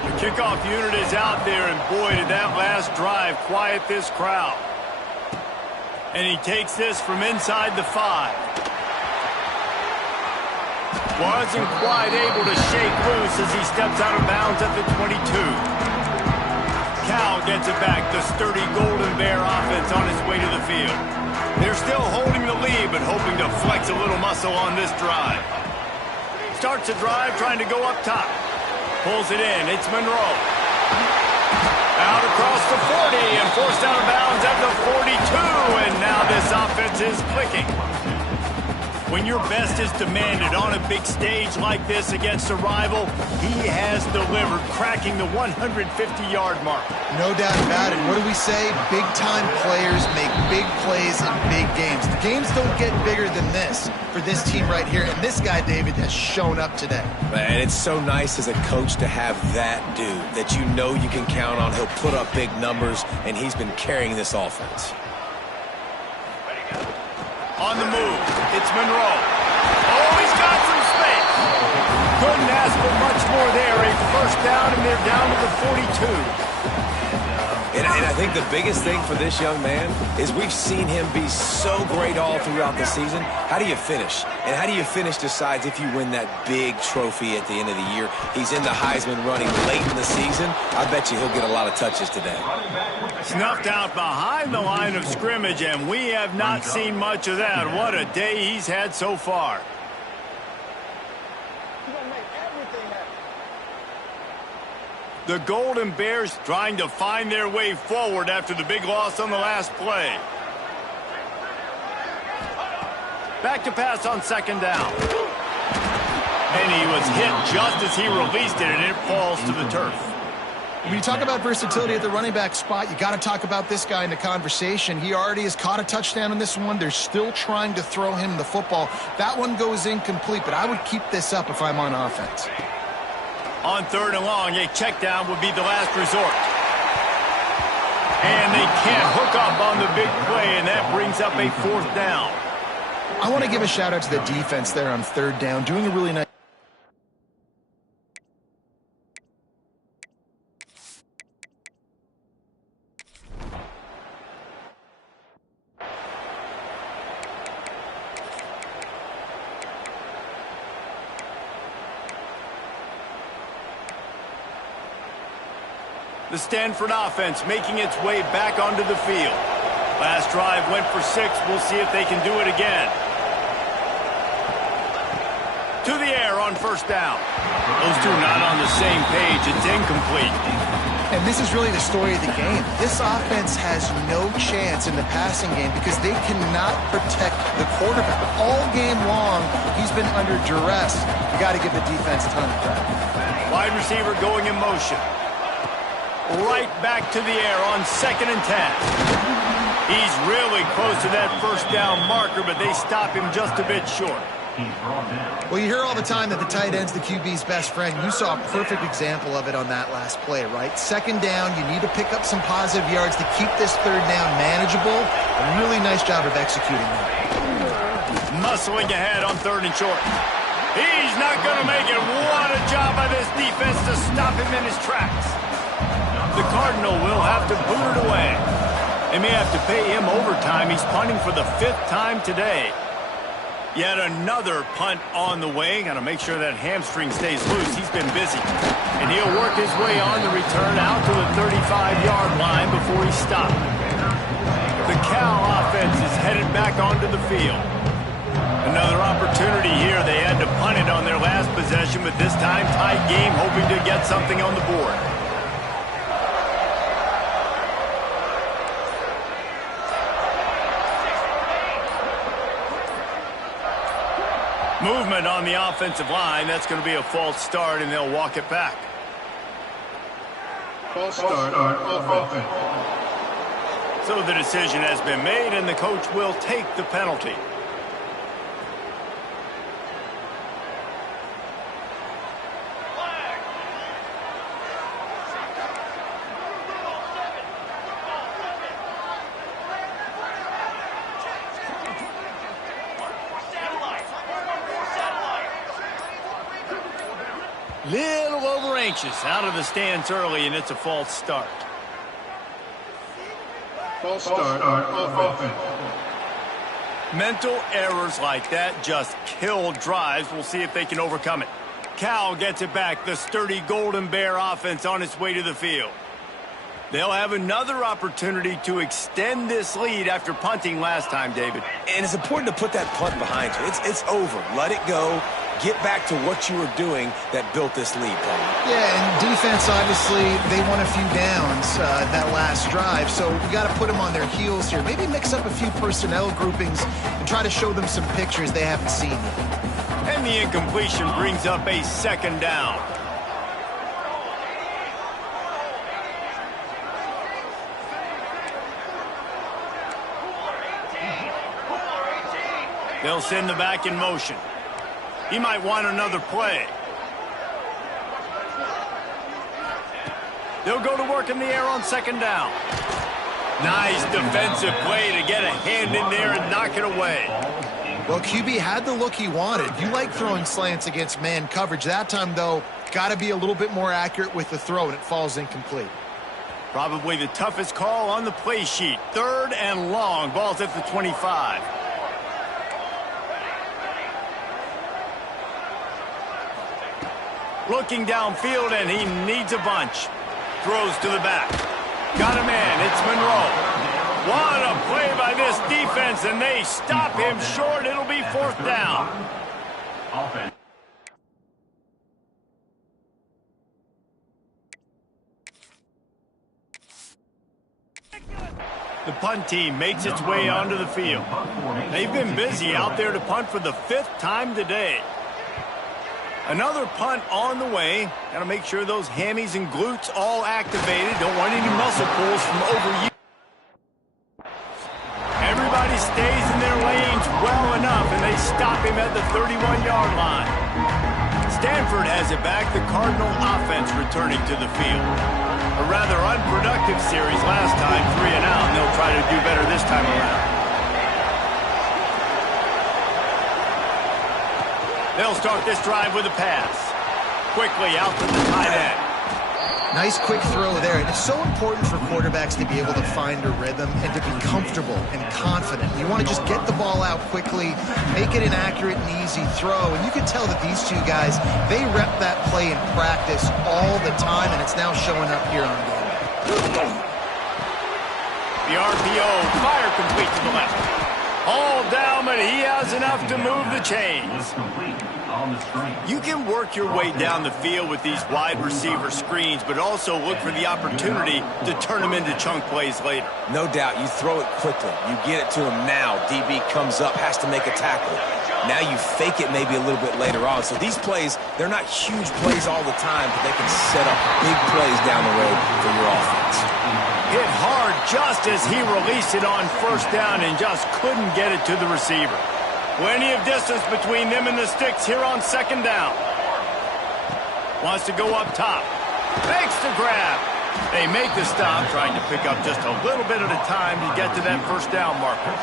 The kickoff unit is out there, and boy, did that last drive quiet this crowd. And he takes this from inside the 5. Wasn't quite able to shake loose as he steps out of bounds at the 22. Cal gets it back. The sturdy Golden Bear offense on its way to the field. They're still holding the lead, but hoping to flex a little muscle on this drive. Starts a drive trying to go up top. Pulls it in. It's Monroe. Out across the 40 and forced out of bounds at the 42. And now this offense is clicking. When your best is demanded on a big stage like this against a rival, he has delivered, cracking the 150-yard mark. No doubt about it. What do we say? Big-time players make big plays in big games. The games don't get bigger than this for this team right here, and this guy, David, has shown up today. Man, it's so nice as a coach to have that dude that you know you can count on. He'll put up big numbers, and he's been carrying this offense. On the move, it's Monroe. Oh, he's got some space. Couldn't ask for much more there. A first down, and they're down to the 42. And I think the biggest thing for this young man is we've seen him be so great all throughout the season. How do you finish? And how do you finish decides if you win that big trophy at the end of the year. He's in the Heisman running late in the season. I bet you he'll get a lot of touches today. Snuffed out behind the line of scrimmage, and we have not seen much of that. What a day he's had so far. The Golden Bears trying to find their way forward after the big loss on the last play. Back to pass on second down. And he was hit just as he released it, and it falls to the turf. When you talk about versatility at the running back spot, you got to talk about this guy in the conversation. He already has caught a touchdown on this one. They're still trying to throw him the football. That one goes incomplete, but I would keep this up if I'm on offense. On third and long, a check down would be the last resort. And they can't hook up on the big play, and that brings up a fourth down. I want to give a shout out to the defense there on third down, doing a really nice. The Stanford offense making its way back onto the field. Last drive went for 6. We'll see if they can do it again. To the air on first down. Those two not on the same page. It's incomplete. And this is really the story of the game. This offense has no chance in the passing game because they cannot protect the quarterback. All game long, he's been under duress. You got to give the defense a ton of credit. Wide receiver going in motion. Right back to the air on 2nd and 10. He's really close to that first down marker, but they stop him just a bit short. Well, you hear all the time that the tight end's the QB's best friend. You saw a perfect example of it on that last play, right? Second down, you need to pick up some positive yards to keep this third down manageable. A really nice job of executing that. Muscling ahead on 3rd and short. He's not going to make it. What a job by this defense to stop him in his tracks. The Cardinal will have to boot it away. They may have to pay him overtime. He's punting for the 5th time today. Yet another punt on the way. Got to make sure that hamstring stays loose. He's been busy. And he'll work his way on the return out to the 35-yard line before he stopped. The Cal offense is headed back onto the field. Another opportunity here. They had to punt it on their last possession, but this time tight game, hoping to get something on the board. Movement on the offensive line. That's going to be a false start, and they'll walk it back. False start on offense. So the decision has been made, and the coach will take the penalty. Little over anxious, out of the stands early, and it's a false start. False start on offense. Mental errors like that just kill drives. We'll see if they can overcome it. Cal gets it back. The sturdy Golden Bear offense on its way to the field. They'll have another opportunity to extend this lead after punting last time, David. And it's important to put that punt behind you. It's over. Let it go. Get back to what you were doing that built this lead, Paul. Yeah, and defense, obviously, they won a few downs that last drive, so we got to put them on their heels here. Maybe mix up a few personnel groupings and try to show them some pictures they haven't seen yet. And the incompletion brings up a second down. They'll send the back in motion. He might want another play. They'll go to work in the air on second down. Nice defensive play to get a hand in there and knock it away. Well, QB had the look he wanted. You like throwing slants against man coverage. That time, though, got to be a little bit more accurate with the throw, and it falls incomplete. Probably the toughest call on the play sheet. 3rd and long. Ball's at the 25. Looking downfield, and he needs a bunch. Throws to the back. Got a man. It's Monroe. What a play by this defense, and they stop him short. It'll be 4th down. Offense. The punt team makes its way onto the field. They've been busy out there to punt for the 5th time today. Another punt on the way. Got to make sure those hammies and glutes all activated. Don't want any muscle pulls from overuse. Everybody stays in their lanes well enough, and they stop him at the 31-yard line. Stanford has it back. The Cardinal offense returning to the field. A rather unproductive series last time, 3 and out, and they'll try to do better this time around. They'll start this drive with a pass. Quickly out to the tight end. Nice quick throw there. And it's so important for quarterbacks to be able to find a rhythm and to be comfortable and confident. You want to just get the ball out quickly, make it an accurate and easy throw. And you can tell that these two guys, they rep that play in practice all the time, and it's now showing up here on game. The RPO, fire complete to the left. All down, but he has enough to move the chains. You can work your way down the field with these wide receiver screens, but also look for the opportunity to turn them into chunk plays later. No doubt, you throw it quickly. You get it to him now. DB comes up, has to make a tackle. Now you fake it maybe a little bit later on. So these plays, they're not huge plays all the time, but they can set up big plays down the road for your offense. Hit hard just as he released it on 1st down and just couldn't get it to the receiver. Plenty of distance between them and the sticks here on 2nd down. Wants to go up top. Makes the grab. They make the stop, trying to pick up just a little bit at a time to get to that 1st down marker.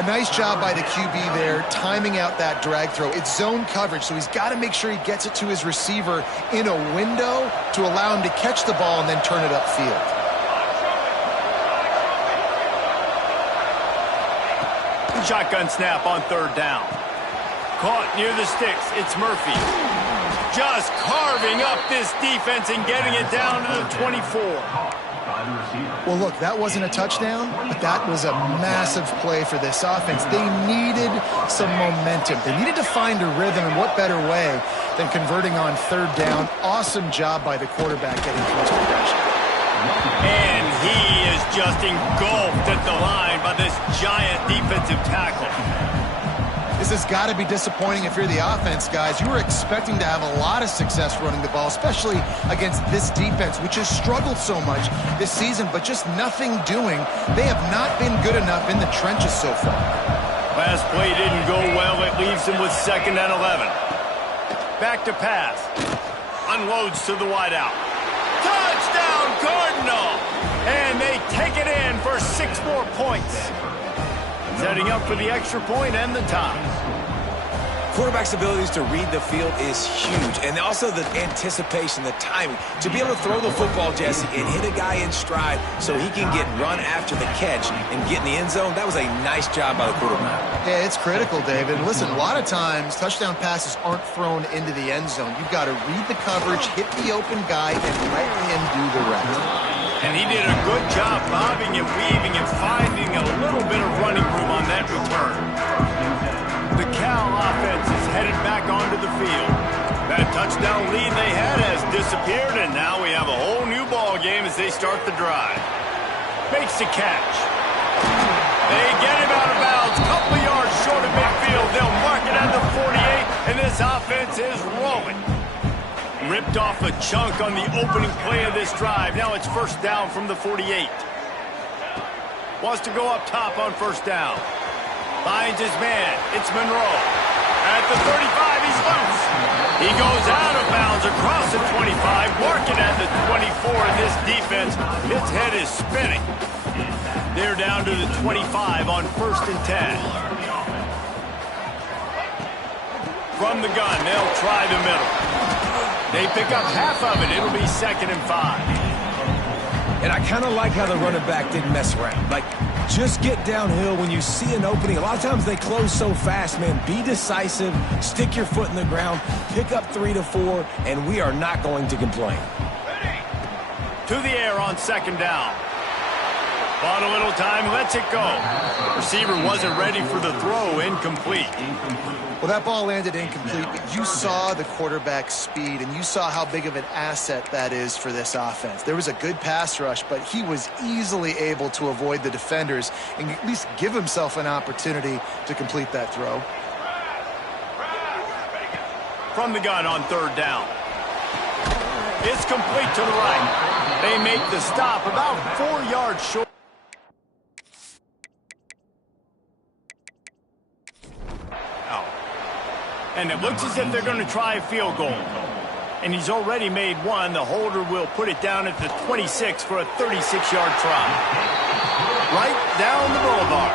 A nice job by the QB there, timing out that drag throw. It's zone coverage, so he's got to make sure he gets it to his receiver in a window to allow him to catch the ball and then turn it upfield. Shotgun snap on 3rd down. Caught near the sticks. It's Murphy. Just carving up this defense and getting it down to the 24. Well, look, that wasn't a touchdown, but that was a massive play for this offense. They needed some momentum. They needed to find a rhythm, and what better way than converting on 3rd down. Awesome job by the quarterback getting close to progression. And he is just engulfed at the line by this giant defensive tackle. This has got to be disappointing if you're the offense, guys. You were expecting to have a lot of success running the ball, especially against this defense, which has struggled so much this season, but just nothing doing. They have not been good enough in the trenches so far. Last play didn't go well. It leaves him with 2nd and 11. Back to pass. Unloads to the wideout. Touchdown, Cardinal! And they take it in for 6 more points. Setting up for the extra point and the tie. Quarterback's abilities to read the field is huge, and also the anticipation, the timing. To be able to throw the football, Jesse, and hit a guy in stride so he can get run after the catch and get in the end zone, that was a nice job by the quarterback. Yeah, it's critical, David. Listen, a lot of times touchdown passes aren't thrown into the end zone. You've got to read the coverage, hit the open guy, and let him do the rest. And he did a good job bobbing and weaving and finding a little bit of running room on that return. The Cal offense is headed back onto the field. That touchdown lead they had has disappeared, and now we have a whole new ball game as they start the drive. Makes the catch. They get him out of bounds, couple yards short of midfield. They'll mark it at the 48, and this offense is rolling. Ripped off a chunk on the opening play of this drive. Now it's 1st down from the 48. Wants to go up top on 1st down. Finds his man. It's Monroe. At the 35, he's loose. He goes out of bounds across the 25, marking at the 24, and this defense, its head is spinning. They're down to the 25 on 1st and 10. From the gun, they'll try the middle. They pick up half of it. It'll be 2nd and 5. And I kind of like how the running back didn't mess around. Like, just get downhill when you see an opening. A lot of times they close so fast, man. Be decisive, stick your foot in the ground, pick up 3 to 4, and we are not going to complain. To the air on 2nd down. Bought a little time, lets it go. Receiver wasn't ready for the throw, incomplete. Well, that ball landed incomplete, but you saw the quarterback's speed, and you saw how big of an asset that is for this offense. There was a good pass rush, but he was easily able to avoid the defenders and at least give himself an opportunity to complete that throw. From the gun on 3rd down. It's complete to the right. They make the stop about 4 yards short. And it looks as if they're going to try a field goal. And he's already made one. The holder will put it down at the 26 for a 36-yard try. Right down the boulevard.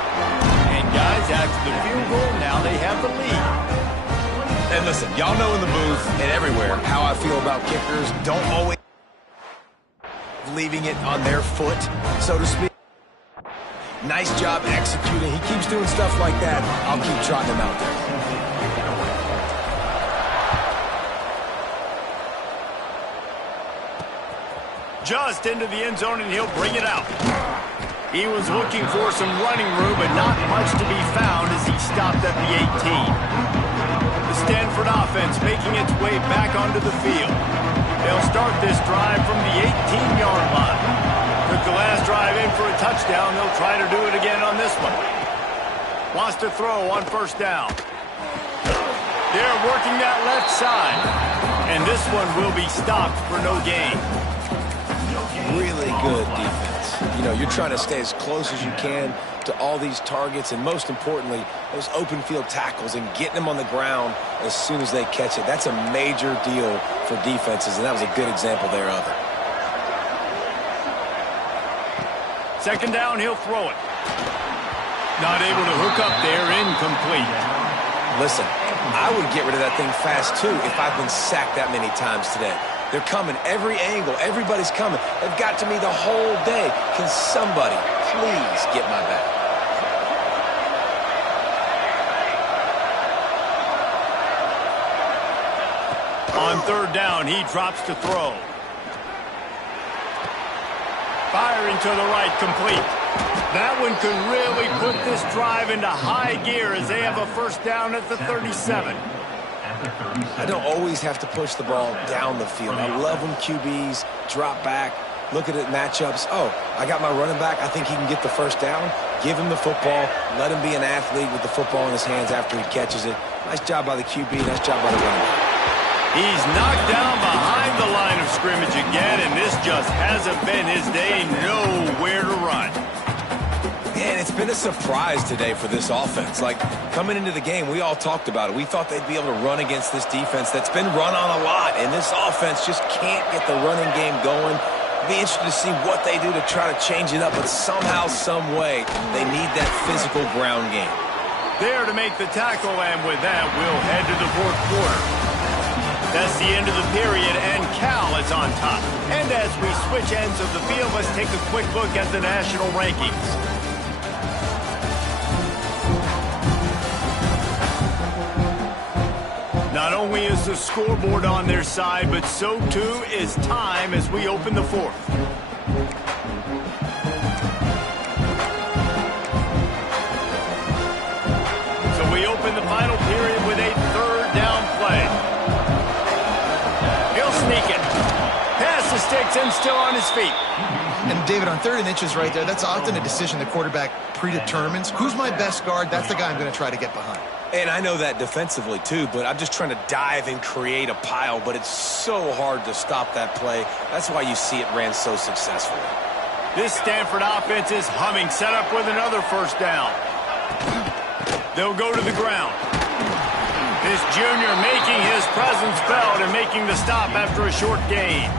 And guys, after the field goal, now they have the lead. And listen, y'all know in the booth and everywhere how I feel about kickers. Don't always leaving it on their foot, so to speak. Nice job executing. He keeps doing stuff like that. I'll keep trotting him out there. Just into the end zone, and he'll bring it out. He was looking for some running room, but not much to be found as he stopped at the 18. The Stanford offense making its way back onto the field. They'll start this drive from the 18-yard line. Took the last drive in for a touchdown. They'll try to do it again on this one. Wants to throw on 1st down. They're working that left side. And this one will be stopped for no gain. Really good defense. You know, you're trying to stay as close as you can to all these targets, and most importantly, those open field tackles and getting them on the ground as soon as they catch it. That's a major deal for defenses, and that was a good example there of it. 2nd down, he'll throw it. Not able to hook up there, incomplete. Listen, I would get rid of that thing fast, too, if I've been sacked that many times today. They're coming every angle. Everybody's coming. They've got to me the whole day. Can somebody please get my back? On 3rd down, he drops to throw. Firing to the right, complete. That one could really put this drive into high gear as they have a 1st down at the 37. I don't always have to push the ball down the field. I love when QBs drop back, look at it matchups. Oh, I got my running back. I think he can get the 1st down. Give him the football. Let him be an athlete with the football in his hands after he catches it. Nice job by the QB. Nice job by the running back. He's knocked down behind the line of scrimmage again, and this just hasn't been his day. Nowhere to run. And it's been a surprise today for this offense. Like, coming into the game, we all talked about it. We thought they'd be able to run against this defense that's been run on a lot, and this offense just can't get the running game going. Be interested to see what they do to try to change it up, but somehow, some way, they need that physical ground game. There to make the tackle, and with that, we'll head to the fourth quarter. That's the end of the period, and Cal is on top. And as we switch ends of the field, let's take a quick look at the national rankings. Not only is the scoreboard on their side, but so too is time as we open the fourth. So we open the final period with a third down play. He'll sneak it. Pass the sticks and still on his feet. And David, on 3rd and inches right there, that's often a decision the quarterback predetermines. Who's my best guard? That's the guy I'm going to try to get behind. And I know that defensively, too, but I'm just trying to dive and create a pile, but it's so hard to stop that play. That's why you see it ran so successfully. This Stanford offense is humming, set up with another first down. They'll go to the ground. This junior making his presence felt and making the stop after a short gain.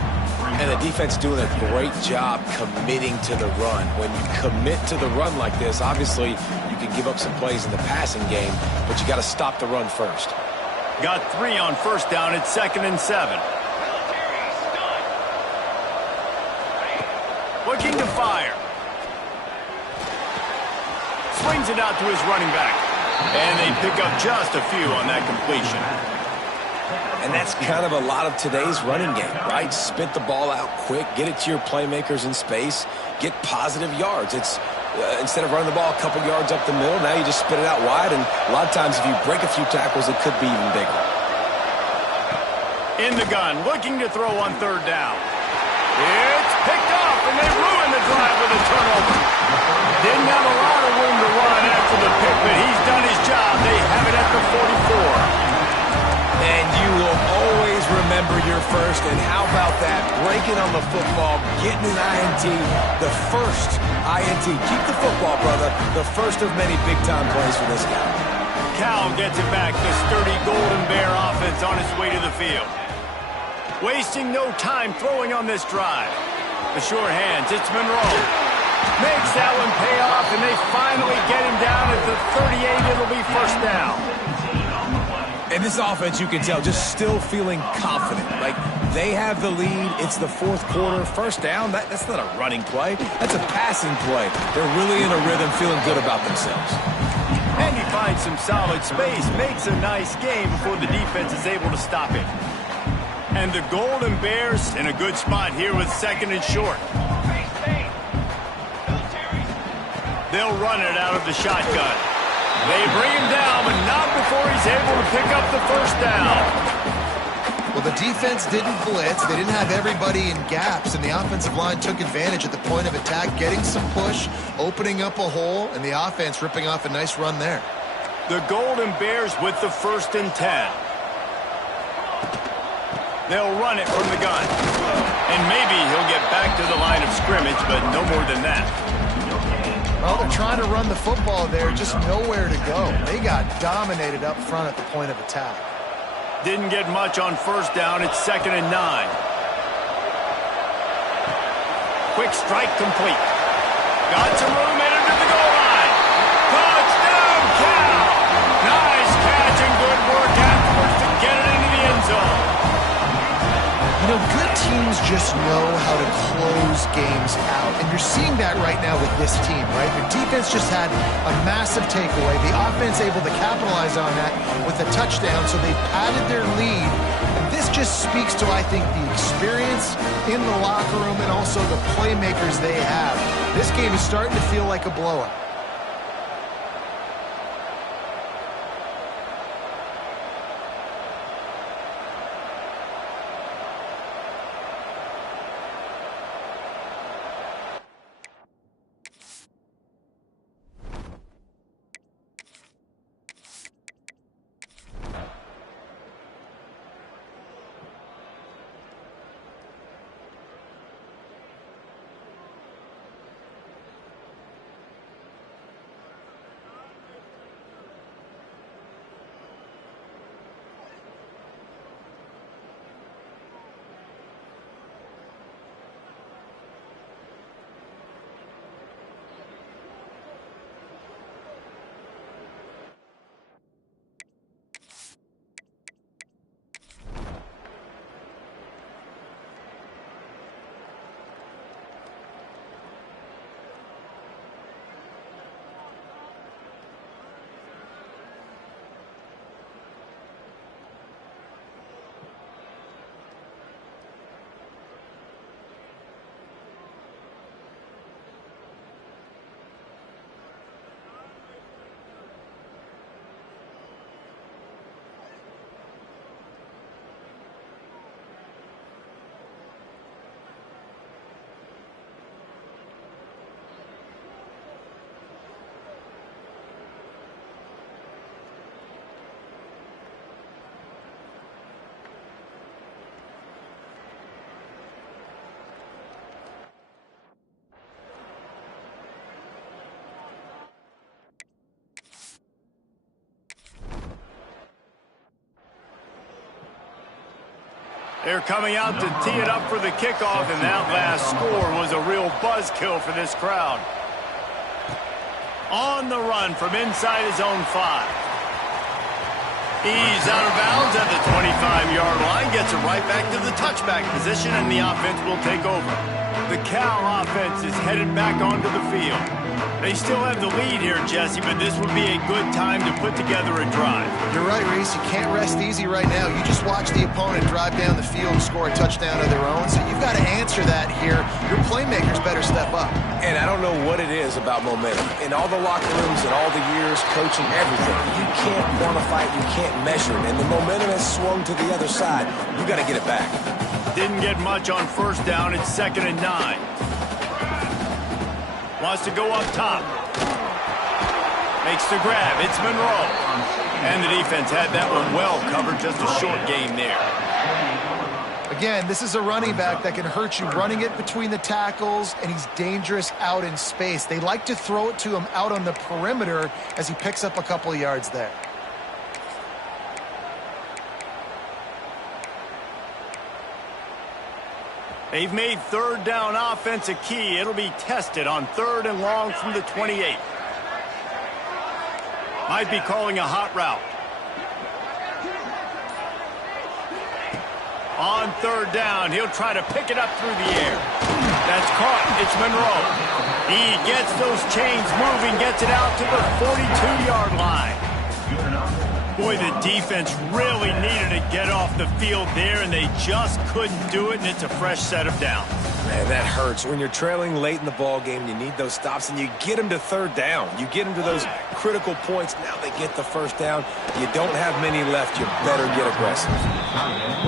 And the defense doing a great job committing to the run. When you commit to the run like this, obviously you can give up some plays in the passing game, but you got to stop the run first. Got 3 on first down at 2nd and 7. Looking to fire. Swings it out to his running back. And they pick up just a few on that completion. And that's kind of a lot of today's running game, right? Spit the ball out quick, get it to your playmakers in space, get positive yards. It's instead of running the ball a couple yards up the middle, now you just spit it out wide, and a lot of times if you break a few tackles, it could be even bigger. In the gun, looking to throw on 3rd down. It's picked off, and they ruin the drive with a turnover. Didn't have a lot of room to run after the pick, but he's done his job. They have it at the 44. And you will always remember your first. And how about that? Breaking on the football, getting an INT, the first INT. Keep the football, brother. The first of many big-time plays for this guy. Cal gets it back. The sturdy Golden Bear offense on its way to the field. Wasting no time throwing on this drive. The sure hands. It's Monroe. Makes that one pay off, and they finally get him down at the 38. It'll be first down. And this offense, you can tell, just still feeling confident. Like, they have the lead. It's the fourth quarter. First down, that's not a running play. That's a passing play. They're really in a rhythm, feeling good about themselves. And he finds some solid space, makes a nice game before the defense is able to stop it. And the Golden Bears in a good spot here with 2nd and short. They'll run it out of the shotgun. They bring him down, but not before he's able to pick up the first down. Well, the defense didn't blitz. They didn't have everybody in gaps, and the offensive line took advantage at the point of attack, getting some push, opening up a hole, and the offense ripping off a nice run there. The Golden Bears with the 1st and 10. They'll run it from the gun. And maybe he'll get back to the line of scrimmage, but no more than that. Well, they're trying to run the football there, just nowhere to go. They got dominated up front at the point of attack. Didn't get much on first down. It's 2nd and 9. Quick strike complete. Got some room, headed to the goal line. Touchdown, Cal! Nice catch and good work afterwards to get it into the end zone. You know, good teams just know how to close games out, and you're seeing that right now with this team, right? The defense just had a massive takeaway. The offense able to capitalize on that with a touchdown, so they padded their lead. And this just speaks to, I think, the experience in the locker room and also the playmakers they have. This game is starting to feel like a blowout. They're coming out to tee it up for the kickoff, and that last score was a real buzzkill for this crowd. On the run from inside his own 5. He's out of bounds at the 25-yard line, gets it right back to the touchback position, and the offense will take over. The Cal offense is headed back onto the field. They still have the lead here, Jesse, but this would be a good time to put together a drive. You're right, Reese. You can't rest easy right now. You just watch the opponent drive down the field and score a touchdown of their own, so you've got to answer that here. Your playmakers better step up. And I don't know what it is about momentum. In all the locker rooms and all the years coaching everything, you can't quantify it, you can't measure it. And the momentum has swung to the other side. You got to get it back. Didn't get much on first down. It's 2nd and 9. Wants to go up top. Makes the grab. It's Monroe. And the defense had that one well covered. Just a short gain there. Again, this is a running back that can hurt you running it between the tackles, and he's dangerous out in space. They like to throw it to him out on the perimeter as he picks up a couple of yards there. They've made 3rd down offense a key. It'll be tested on 3rd and long from the 28. Might be calling a hot route. On 3rd down, he'll try to pick it up through the air. That's caught. It's Monroe. He gets those chains moving, gets it out to the 42-yard line. Boy, the defense really needed to get off the field there, and they just couldn't do it, and it's a fresh set of downs. Man, that hurts. When you're trailing late in the ball game, you need those stops, and you get them to 3rd down. You get them to those critical points. Now they get the 1st down. You don't have many left. You better get aggressive.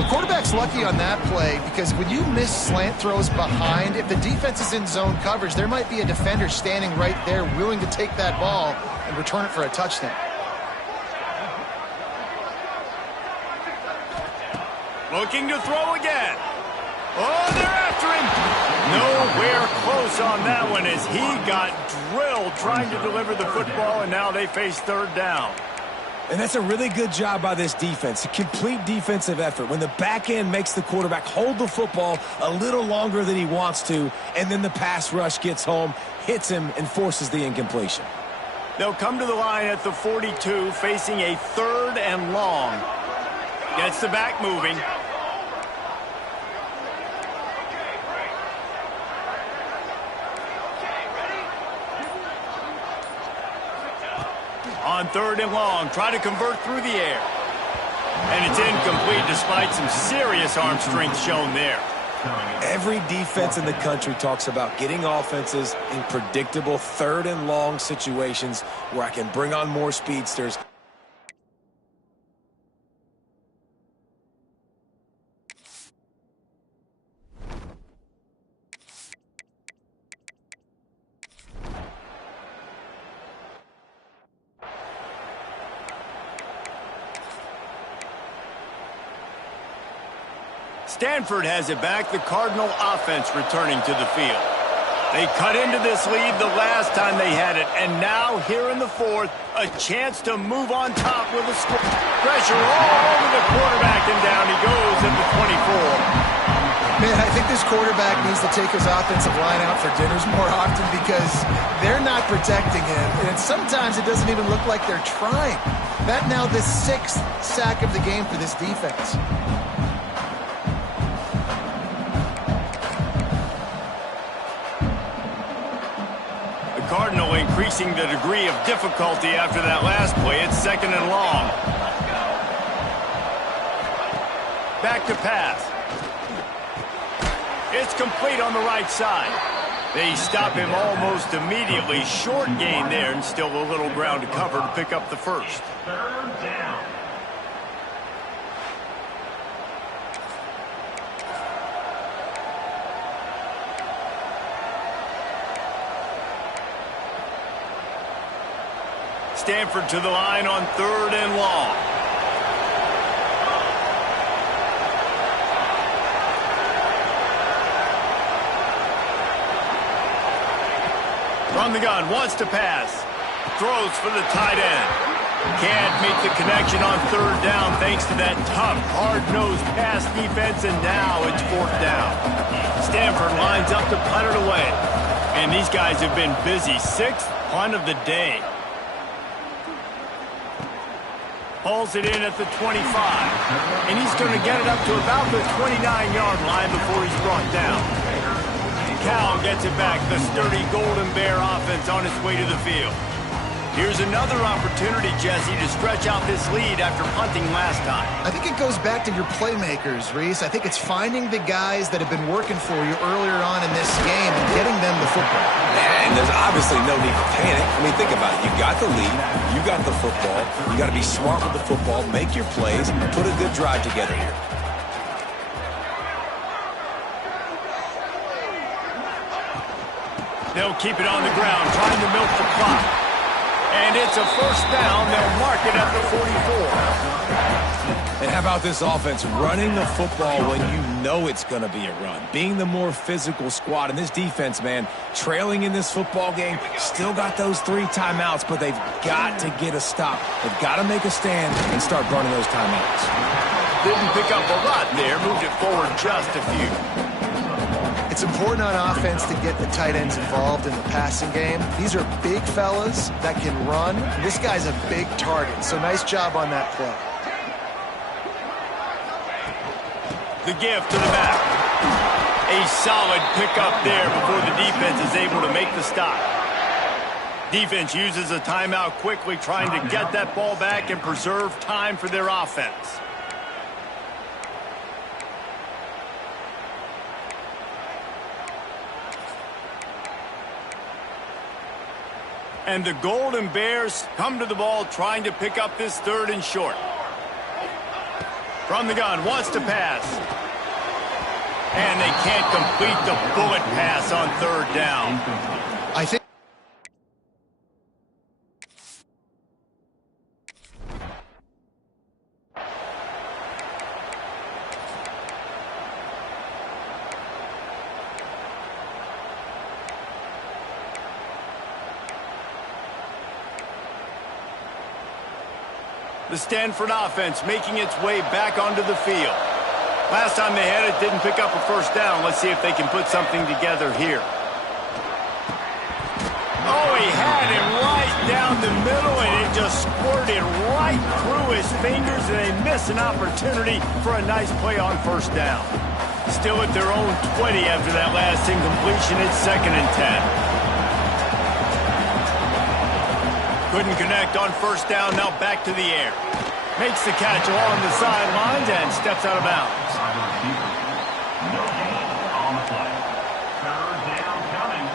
The quarterback's lucky on that play because when you miss slant throws behind, if the defense is in zone coverage, there might be a defender standing right there willing to take that ball and return it for a touchdown. Looking to throw again. Oh, they're after him. Nowhere close on that one as he got drilled trying to deliver the football, and now they face 3rd down. And that's a really good job by this defense, a complete defensive effort. When the back end makes the quarterback hold the football a little longer than he wants to, and then the pass rush gets home, hits him, and forces the incompletion. They'll come to the line at the 42, facing a 3rd and long. Gets the back moving. On 3rd and long, try to convert through the air. And it's incomplete despite some serious arm strength shown there. Every defense in the country talks about getting offenses in predictable 3rd and long situations where I can bring on more speedsters. Stanford has it back, the Cardinal offense returning to the field. They cut into this lead the last time they had it, and now here in the 4th, a chance to move on top with a score. Pressure all over the quarterback, and down he goes at the 24. Man, I think this quarterback needs to take his offensive line out for dinners more often because they're not protecting him, and sometimes it doesn't even look like they're trying. That now the 6th sack of the game for this defense. Cardinal increasing the degree of difficulty after that last play. It's 2nd and long. Back to pass. It's complete on the right side. They stop him almost immediately. Short gain there, and still a little ground to cover to pick up the 1st. 3rd down. Stanford to the line on 3rd and long. From the gun, wants to pass. Throws for the tight end. Can't make the connection on third down thanks to that tough, hard-nosed pass defense, and now it's fourth down. Stanford lines up to punt it away. And these guys have been busy. Sixth punt of the day. Hauls it in at the 25. And he's going to get it up to about the 29-yard line before he's brought down. Cal gets it back. The sturdy Golden Bear offense on its way to the field. Here's another opportunity, Jesse, to stretch out this lead after punting last time. I think it goes back to your playmakers, Reese. I think it's finding the guys that have been working for you earlier on in this game and getting them the football. And there's obviously no need for panic. I mean, think about it. You got the lead. You got the football. You got to be smart with the football, make your plays, and put a good drive together here. They'll keep it on the ground, trying to milk the clock. And it's a first down. They'll mark it at the 44. And how about this offense running the football when you know it's going to be a run? Being the more physical squad. And this defense, man, trailing in this football game, still got those 3 timeouts, but they've got to get a stop. They've got to make a stand and start burning those timeouts. Didn't pick up a lot there. Moved it forward just a few. It's important on offense to get the tight ends involved in the passing game. These are big fellas that can run. This guy's a big target, so nice job on that play. The gift to the back. A solid pickup there before the defense is able to make the stop. Defense uses a timeout quickly, trying to get that ball back and preserve time for their offense. And the Golden Bears come to the ball trying to pick up this third and short. From the gun, wants to pass. And they can't complete the bullet pass on third down. I think the Stanford offense making its way back onto the field. Last time they had it, didn't pick up a first down. Let's see if they can put something together here. Oh, he had him right down the middle, and it just squirted right through his fingers, and they miss an opportunity for a nice play on first down. Still at their own 20 after that last incompletion. It's 2nd and 10. Couldn't connect on first down, now back to the air. Makes the catch along the sidelines and steps out of bounds. On the play. Third down coming.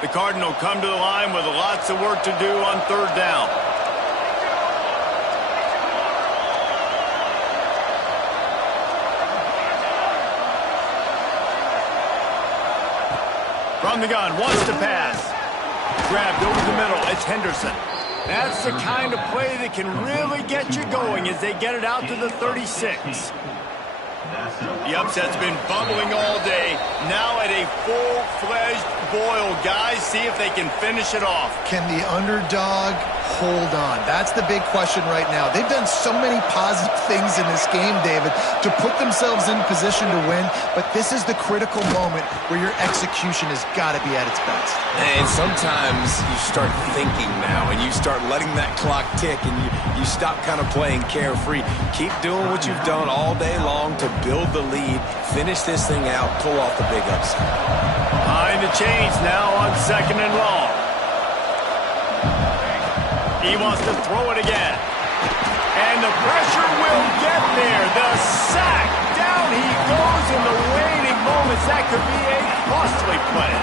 The Cardinal come to the line with lots of work to do on third down. From the gun, wants to pass. Grabbed over the middle, it's Henderson. That's the kind of play that can really get you going as they get it out to the 36. The upset's been bubbling all day. Now at a full-fledged boil. Guys, see if they can finish it off. Can the underdog hold on? That's the big question right now. They've done so many positive things in this game, David, to put themselves in position to win, but this is the critical moment where your execution has got to be at its best. And sometimes you start thinking now, and you start letting that clock tick, and you stop kind of playing carefree. Keep doing what you've done all day long to build the lead, finish this thing out, pull off the big upset. Behind the chains now on 2nd and long. He wants to throw it again. And the pressure will get there. The sack. Down he goes in the waning moments. That could be a costly play.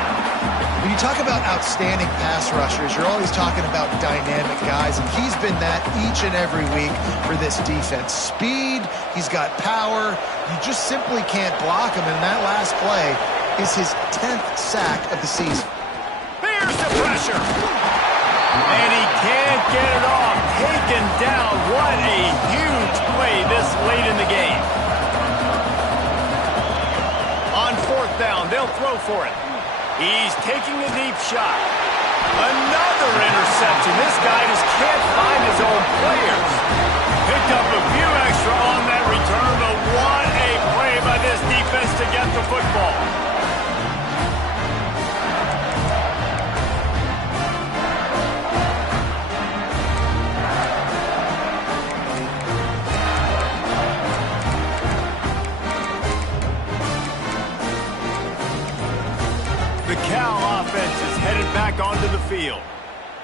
When you talk about outstanding pass rushers, you're always talking about dynamic guys, and he's been that each and every week for this defense. Speed, he's got power. You just simply can't block him, and that last play is his 10th sack of the season. There's the pressure. And he can't get it off. Taken down. What a huge play this late in the game. On 4th down, they'll throw for it. He's taking a deep shot. Another interception. This guy just can't find his own players. Picked up a few extra on that return, but what a play by this defense to get the football. The Cal offense is headed back onto the field.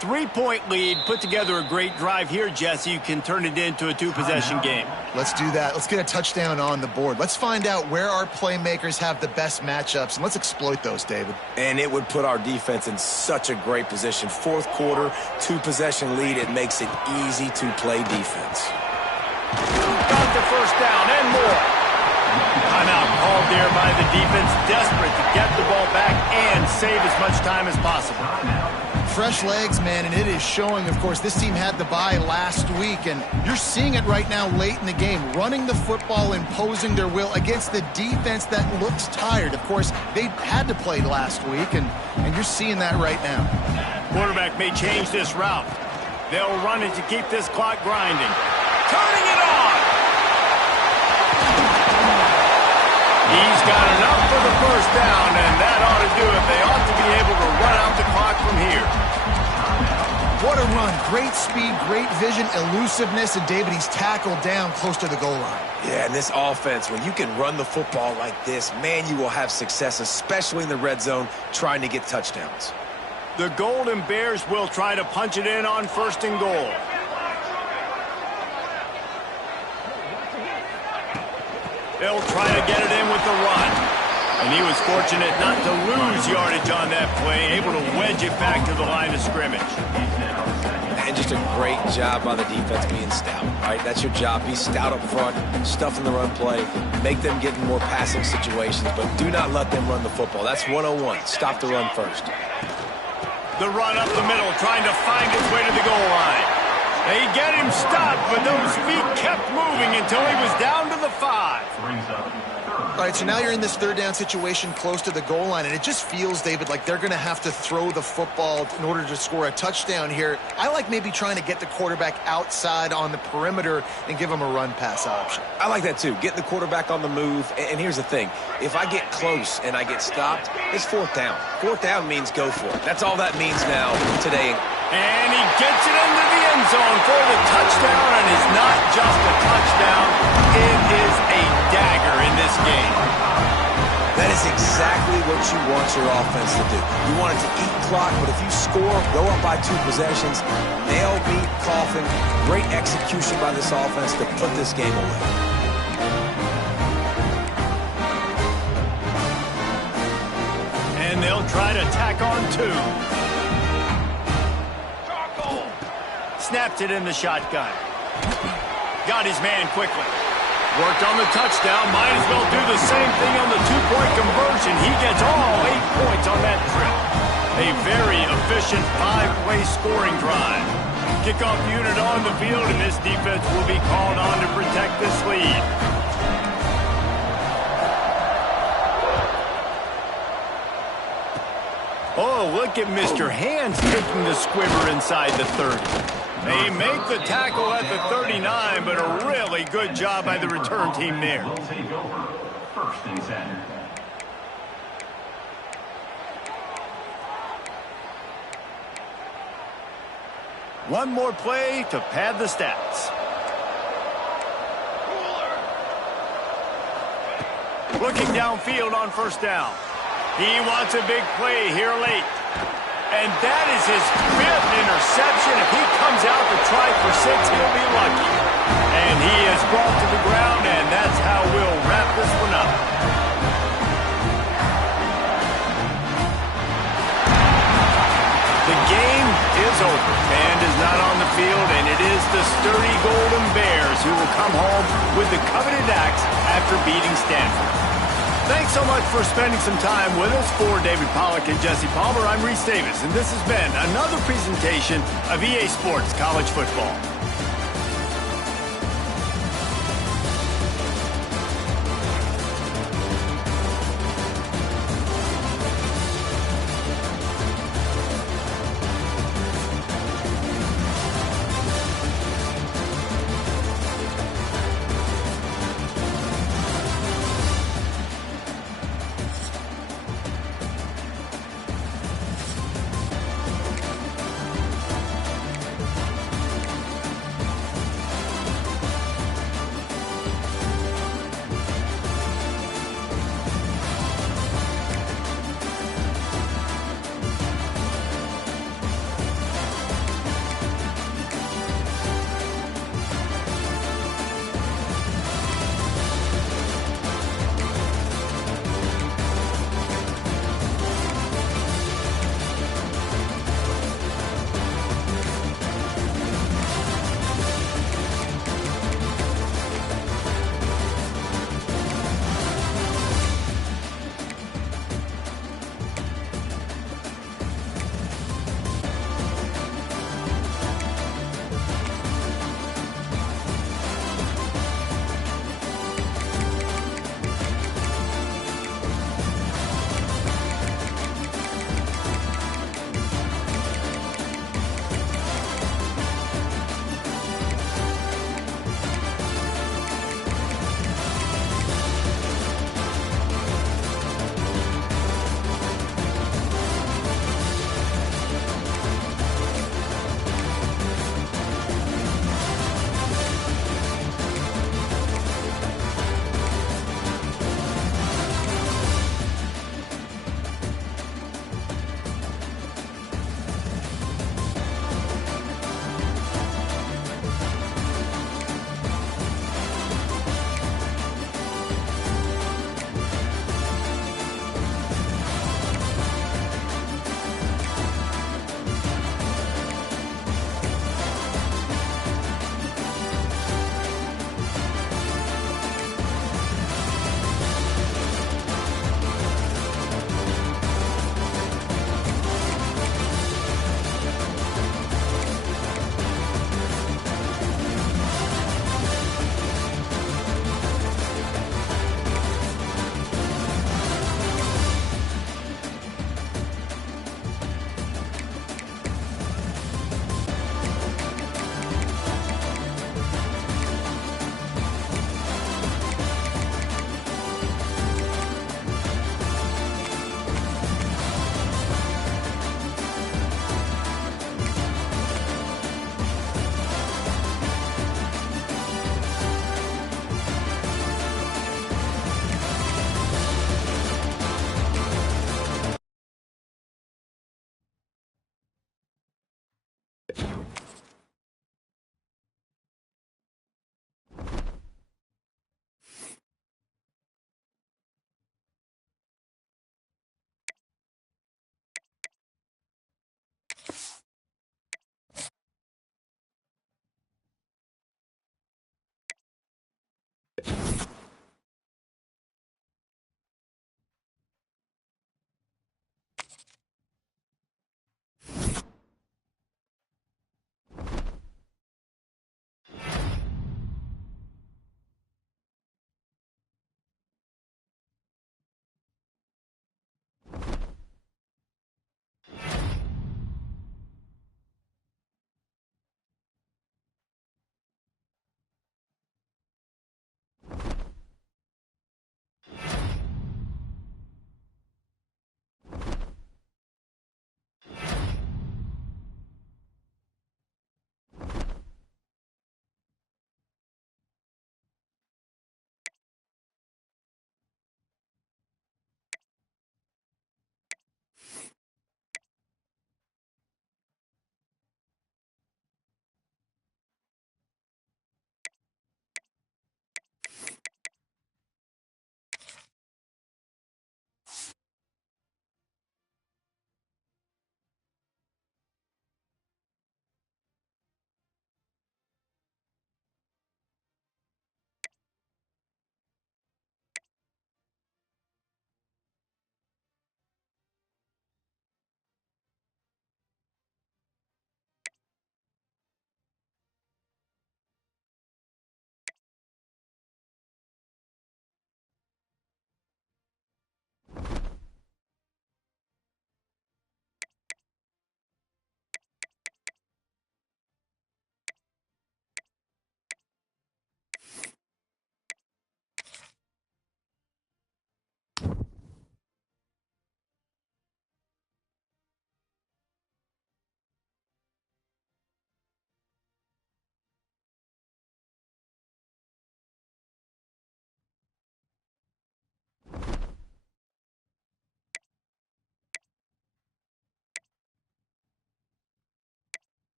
3-point lead, put together a great drive here, Jesse. You can turn it into a two-possession game. Let's do that. Let's get a touchdown on the board. Let's find out where our playmakers have the best matchups, and let's exploit those, David. And it would put our defense in such a great position. Fourth quarter, two-possession lead. It makes it easy to play defense. Got the first down and more. Timeout called there by the defense, desperate to get the ball back and save as much time as possible. Fresh legs, man, and it is showing. Of course, this team had the bye last week, and you're seeing it right now late in the game, running the football, imposing their will against the defense that looks tired. Of course, they had to play last week, and you're seeing that right now. Quarterback may change this route. They'll run it to keep this clock grinding. Turning it on! He's got enough for the first down, and that ought to do it. They ought to be able to run out the clock from here. What a run. Great speed, great vision, elusiveness, and David, he's tackled down close to the goal line. Yeah, and this offense, when you can run the football like this, man, you will have success, especially in the red zone, trying to get touchdowns. The Golden Bears will try to punch it in on 1st and goal. They'll try to get it in with the run. And he was fortunate not to lose yardage on that play, able to wedge it back to the line of scrimmage. And just a great job by the defense being stout, right? That's your job. Be stout up front, stuff in the run play, make them get in more passing situations, but do not let them run the football. That's 101. Stop the run first. The run up the middle, trying to find his way to the goal line. They get him stopped, but those feet kept moving until he was down to the 5. All right, so now you're in this third down situation close to the goal line, and it just feels, David, like they're going to have to throw the football in order to score a touchdown here. I like maybe trying to get the quarterback outside on the perimeter and give him a run-pass option. I like that, too. Getting the quarterback on the move. And here's the thing. If I get close and I get stopped, it's 4th down. 4th down means go for it. That's all that means now today. And he gets it into the end zone for the touchdown, and it's not just a touchdown. It is a dagger in this game. That is exactly what you want your offense to do. You want it to eat clock, but if you score, go up by 2 possessions, nail beat, coffin, great execution by this offense to put this game away. And they'll try to tack on 2. Snapped it in the shotgun. Got his man quickly. Worked on the touchdown. Might as well do the same thing on the 2-point conversion. He gets all 8 points on that trip. A very efficient 5-play scoring drive. Kickoff unit on the field, and this defense will be called on to protect this lead. Oh, look at Mr. Hands taking the squibber inside the 30. They make the tackle at the 39, but a really good job by the return team there. Will take over 1st and 10. One more play to pad the stats. Looking downfield on 1st down. He wants a big play here late. And that is his 5th interception. If he comes out to try for 6, he'll be lucky. And he is brought to the ground, and that's how we'll wrap this one up. The game is over. Band is not on the field, and it is the sturdy Golden Bears who will come home with the coveted axe after beating Stanford. Thanks so much for spending some time with us. For David Pollack and Jesse Palmer, I'm Reese Davis, and this has been another presentation of EA Sports College Football.